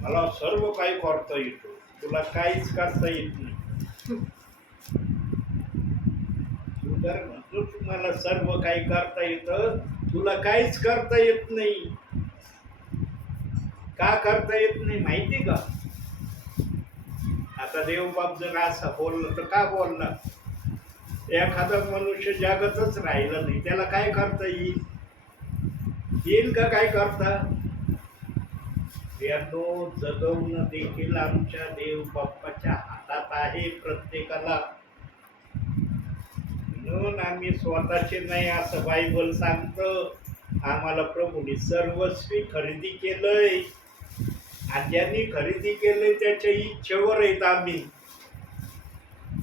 मला सर्व काही करता येतो, तुला काहीच करता येत नाही. तू जर म्हणतो तुम्हाला सर्व काही करता येतं, तुला काहीच करता येत नाही. का करता येत नाही माहिती का? आता देवबाप जर असं बोललं तर का बोलणार? एखादा मनुष्य जगातच राहिला नाही, त्याला काय करता येईल? येईल का काय करता? यानो जगवणं देखील आमच्या देव बाप्पाच्या हातात आहे प्रत्येकाला. म्हणून आम्ही स्वतःचे नाही असं बायबल सांगतं. आम्हाला प्रभूने सर्वस्वी खरेदी केलंय आणि ज्यांनी खरेदी केलंय त्याच्या इच्छेवर आहेत आम्ही.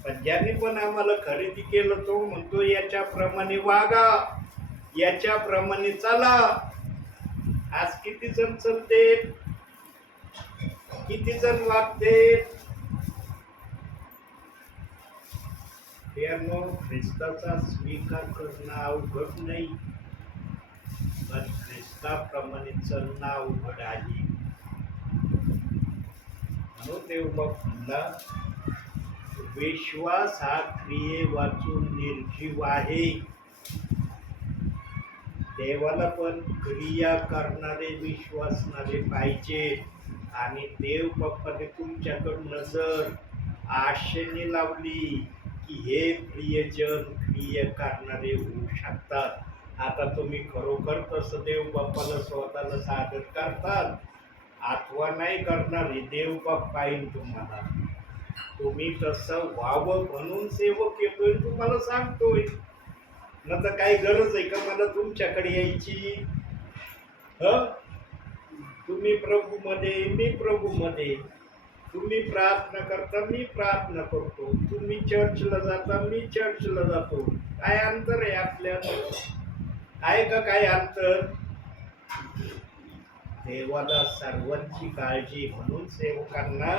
पण ज्यांनी पण आम्हाला खरेदी केलं तो म्हणतो याच्याप्रमाणे वागा, याच्याप्रमाणे चला. आज किती जण चलते, किती जण वागते? त्यानो ख्रिस्ताचा स्वीकार करणं अवघड नाही, पण ख्रिस्ताप्रमाणे चलणं अवघड आहे. म्हणून देवबाप म्हणला विश्वास हा क्रिये वाचून निर्जीव आहे. देवाला पण क्रिया करणारे विश्वासणारे पाहिजे. आणि देव बाप्पाने तुमच्याकडे नजर आशेने लावली की हे प्रियजन क्रिया करणारे होऊ शकतात. आता तुम्ही खरोखर तसं देव बाप्पाला स्वतःला सादर करतात अथवा नाही करणार हे देव बाप पाहिजे तुम्हाला. तुम्ही तसं व्हावं म्हणून सेवक येतोय, तुम्हाला सांगतोय. न तर काही गरज आहे का मला तुमच्याकडे यायची? तुम्ही प्रभूमध्ये, मी प्रभूमध्ये. तुम्ही प्रार्थना करता, मी प्रार्थना करतो. तुम्ही चर्चला जाता, मी चर्चला जातो. काय अंतर आहे आपल्यात? आहे का काय अंतर? देवाला सर्वांची काळजी म्हणून सेवकांना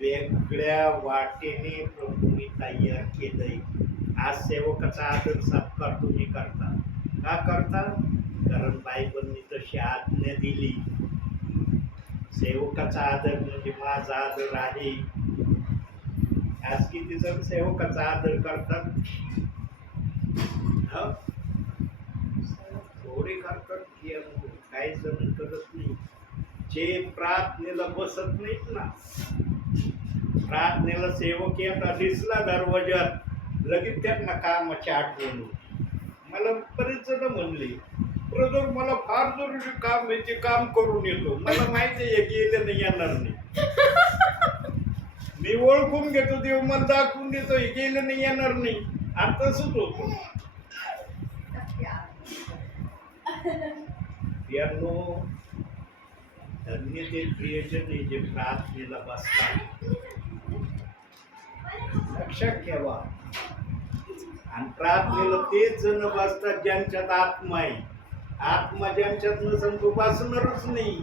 वेगळ्या वाटेने प्रभूंनी तयार केलंय. आज सेवकाचा आदर सत्कार तुम्ही करता. का करता? कारण बायबलने तशी आज्ञा दिली. सेवकाचा आदर म्हणजे माझा आदर आहे. आज किती जण सेवकाचा आदर करतात? थोडे करतात की काही जण करत नाही. जे प्रार्थनेला बसत नाहीत ना, प्रार्थनेला सेवक येतात दिसला दरवाजात, लगेच त्यांना कामाची आठवण होती. मला बरेच जण म्हणले ब्रदर मला फार जरुरी काम आहे, ते काम करून येतो. मला माहिती आहे गेलं नाही येणार नाही. मी ओळखून घेतो, देव मला दाखवून देतो हे गेलं नाही येणार नाही. आणि तसंच होतो. यानो धन्य ते प्रियजन जे प्रार्थनेला बसतात. लक्षात ठेवा. आणि प्रार्थनेला तेच जण बसतात ज्यांच्यात आत्मा आहे. आत्मा ज्यांच्यात नसेल तो बसणारच नाही.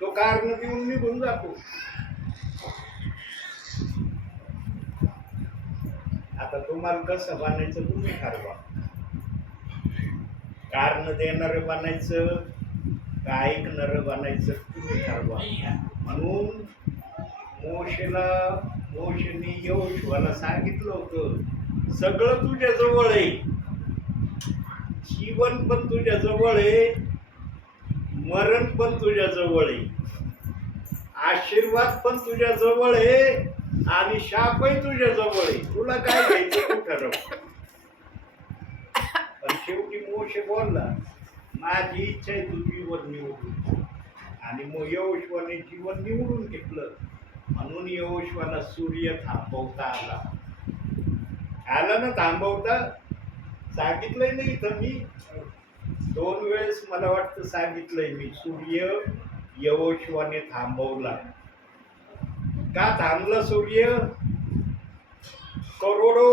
तो कारण देऊन निघून जातो. आता तुम्हाला कसं बनायचं तुम्ही ठरवा. कारण देणारं बनायचं का ऐकणारं बनायचं तुम्ही ठरवा. म्हणून मोशेने यहोशुआला सांगितलं होतं सगळं तुझ्या जवळ आहे, जीवन पण तुझ्या जवळ आहे, मरण पण तुझ्या जवळ आहे, आशीर्वाद पण तुझ्या जवळ आहे आणि शापही तुझ्या जवळ आहे. तुला काय घ्यायचं तू ठरव. पण शेवटी मोशे बोलला माझी इच्छा आहे तू जीवन निवडून. आणि मग यहोशुआने जीवन निवडून घेतलं. म्हणून यहोशुआला सूर्य थांबवता आला ना. थांबवता सांगितलंय नाही तर मी 2 वेळेस मला वाटतं सांगितलंय मी. सूर्य यहोशुआने थांबवला. का थांबला सूर्य? करोडो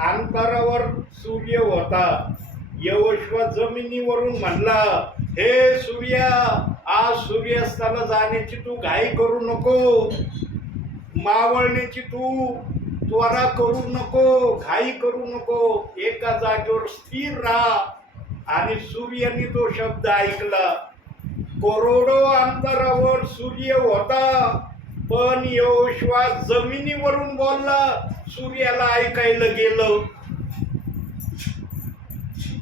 अंतरावर सूर्य होता. यहोशुआ जमिनीवरून म्हणला हे सूर्या आज सूर्यास्ताला जाण्याची तू घाई करू नको, मावळण्याची तू त्वरा करू नको, घाई करू नको, एका जागेवर स्थिर राहा. आणि सूर्याने तो शब्द ऐकला. करोडो अंतरावर सूर्य होता, पण यहोशुआ जमिनीवरून बोलला, सूर्याला ऐकायला गेलं.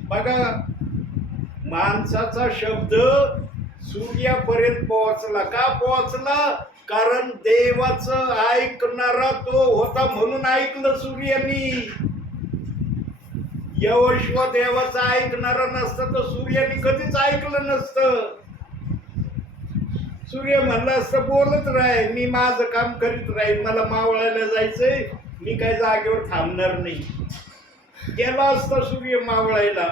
बघा, माणसाचा शब्द सूर्यापर्यंत पोहोचला. का पोहोचला? कारण देवाचं ऐकणारा तो होता म्हणून ऐकलं सूर्यानी. यहोशुआ देवाचं ऐकणारा नसतं तर सूर्यानी कधीच ऐकलं नसतं. सूर्य म्हणलं असतं, बोलत राहील, मी माझं काम करीत राहील, मला मावळायला जायचंय, मी काय जागेवर थांबणार नाही. गेला असता सूर्य मावळायला.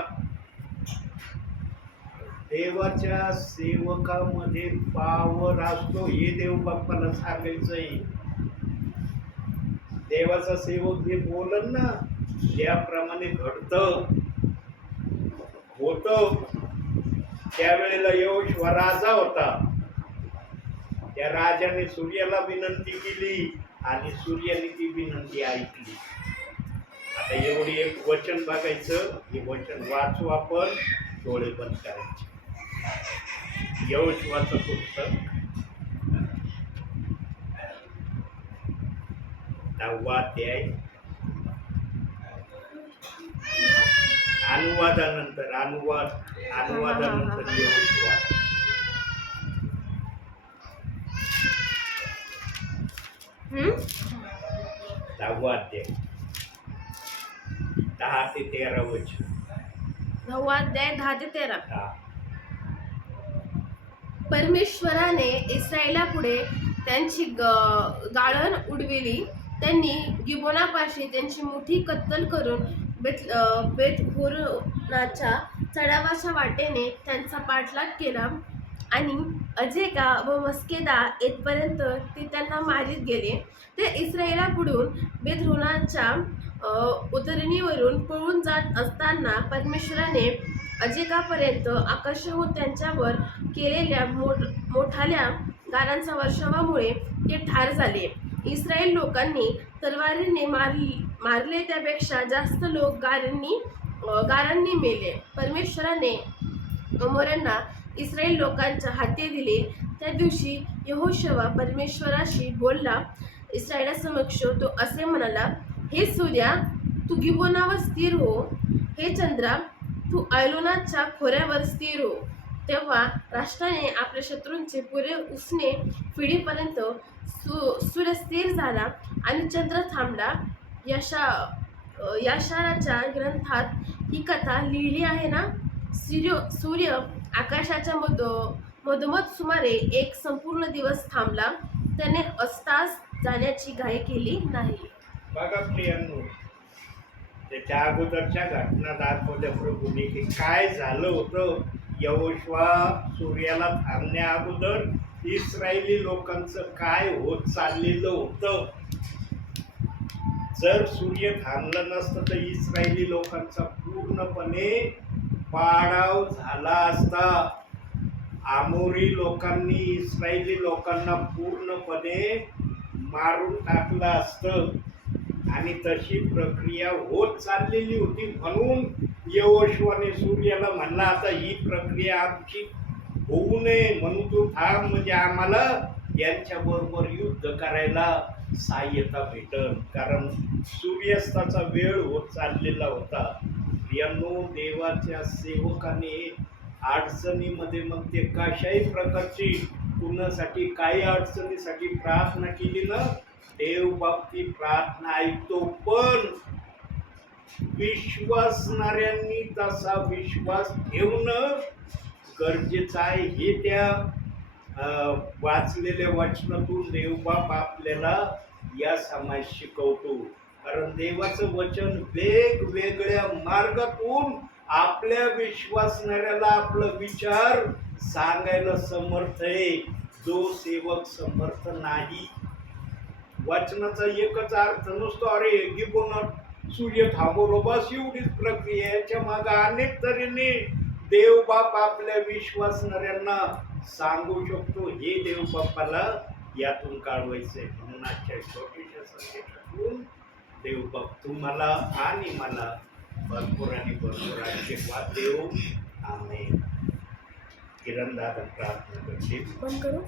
देवाच्या सेवकामध्ये पावर असतो हे देव बाप्पाला सांगायचंय. देवाचा सेवक जे बोलन ना त्याप्रमाणे घडतं होतं. त्यावेळेला यहोशुआ राजा होता. त्या राजाने सूर्याला विनंती केली आणि सूर्याने ती विनंती ऐकली. आता एवढी एक वचन बघायचं, हे वचन वाचू आपण, डोळे बंद करायचे. यहोशुआचं पुस्तक 10वा अध्याय, अनुवादानंतर यहोशुआ. हम्म? 10वा अध्याय 10 ते 13 वचन. 9वा अध्याय 10 ते 13. हा. परमेश्वराने इस्रायलापुढे त्यांची गाळण उडविली. त्यांनी गिबोनापाशी त्यांची मोठी कत्तल करून बेतहोरोनाच्या चढावाच्या वाटेने त्यांचा पाठलाग केला आणि अजेका व मस्केदा येथपर्यंत ते त्यांना मारीत गेले. ते इस्रायलापुढून बेतहोरोनाच्या उतरणीवरून पळून जात असताना परमेश्वराने अजेकापर्यंत आकाशाहून त्यांच्यावर केलेल्या मोठाल्या गारांच्या वर्षावामुळे ते ठार झाले. इस्रायल लोकांनी तलवारीने मारले त्यापेक्षा जास्त लोक गारांनी मेले. परमेश्वराने अमोऱ्यांना इस्रायल लोकांच्या हाती दिले. त्या दिवशी यहोशुआ परमेश्वराशी बोलला. इस्रायलासमक्ष तो असे म्हणाला, हे सूर्या, तू गिबोनावर स्थिर हो. हे चंद्रा, तू आयलोनाच्या खोऱ्यावर स्थिर हो. तेव्हा राष्ट्राने आपल्या शत्रूंचे पुरे उसने पिढीपर्यंत सूर्य स्थिर झाला आणि चंद्र थांबला. याशाराच्या ग्रंथात ही कथा लिहिली आहे ना. सूर्य आकाशाच्या मधोमध सुमारे एक संपूर्ण दिवस थांबला. त्याने अस्तास जाण्याची घाई केली नाही. बघा प्रियांनो, त्याच्या अगोदरच्या घटना दाखवल्या प्रभूने की काय झालं होतं. यहोशुआ सूर्याला थांबण्या अगोदर इस्रायली लोकांचं काय होत चाललेलं होतं. जर सूर्य थांबलं नसतं तर इस्रायली लोकांचा पूर्णपणे पाडाव झाला असता. आमोरी लोकांनी इस्रायली लोकांना पूर्णपणे मारून टाकलं असतं आणि तशी प्रक्रिया होत चाललेली होती. म्हणून यहोशुआने सूर्याला म्हणला, आता ही प्रक्रिया आमची होऊ नये म्हणून तू थांब, म्हणजे आम्हाला यांच्याबरोबर युद्ध करायला सहाय्यता भेटल. कारण सूर्यास्ताचा वेळ होत चाललेला होता. यांनो, देवाच्या सेवकाने अडचणीमध्ये मग ते कशाही प्रकारची कुणासाठी काही अडचणीसाठी प्रार्थना केली ना, देव बाप्ती प्रार्थना ऐकतो. पण विश्वासणाऱ्यांनी तसा विश्वास ठेवणं गरजेचं आहे. हे त्या वाचलेल्या वचनातून देवबाप आपल्याला या समाज शिकवतो. कारण देवाचं वचन वेगवेगळ्या मार्गातून आपल्या विश्वासणाऱ्याला आपलं विचार सांगायला समर्थ आहे, जो सेवक समर्थ नाही. वचनाचा एकच अर्थ नसतो, अरे गिबोनात सूर्य थांबवलो बस एवढीच प्रक्रिया. याच्या मागे अनेक तऱ्हेने देवबाप आपल्या विश्वासणाऱ्यांना सांगू शकतो. हे देवबापाला यातून काढवायचंय. म्हणून आजच्या छोट्याशा संदेशातून देवबाप तुम्हाला आणि मला भरपूर आणि भरपूर आशीर्वाद देऊ. आमेन. किरण दादा प्रार्थना करतील. बंद करू.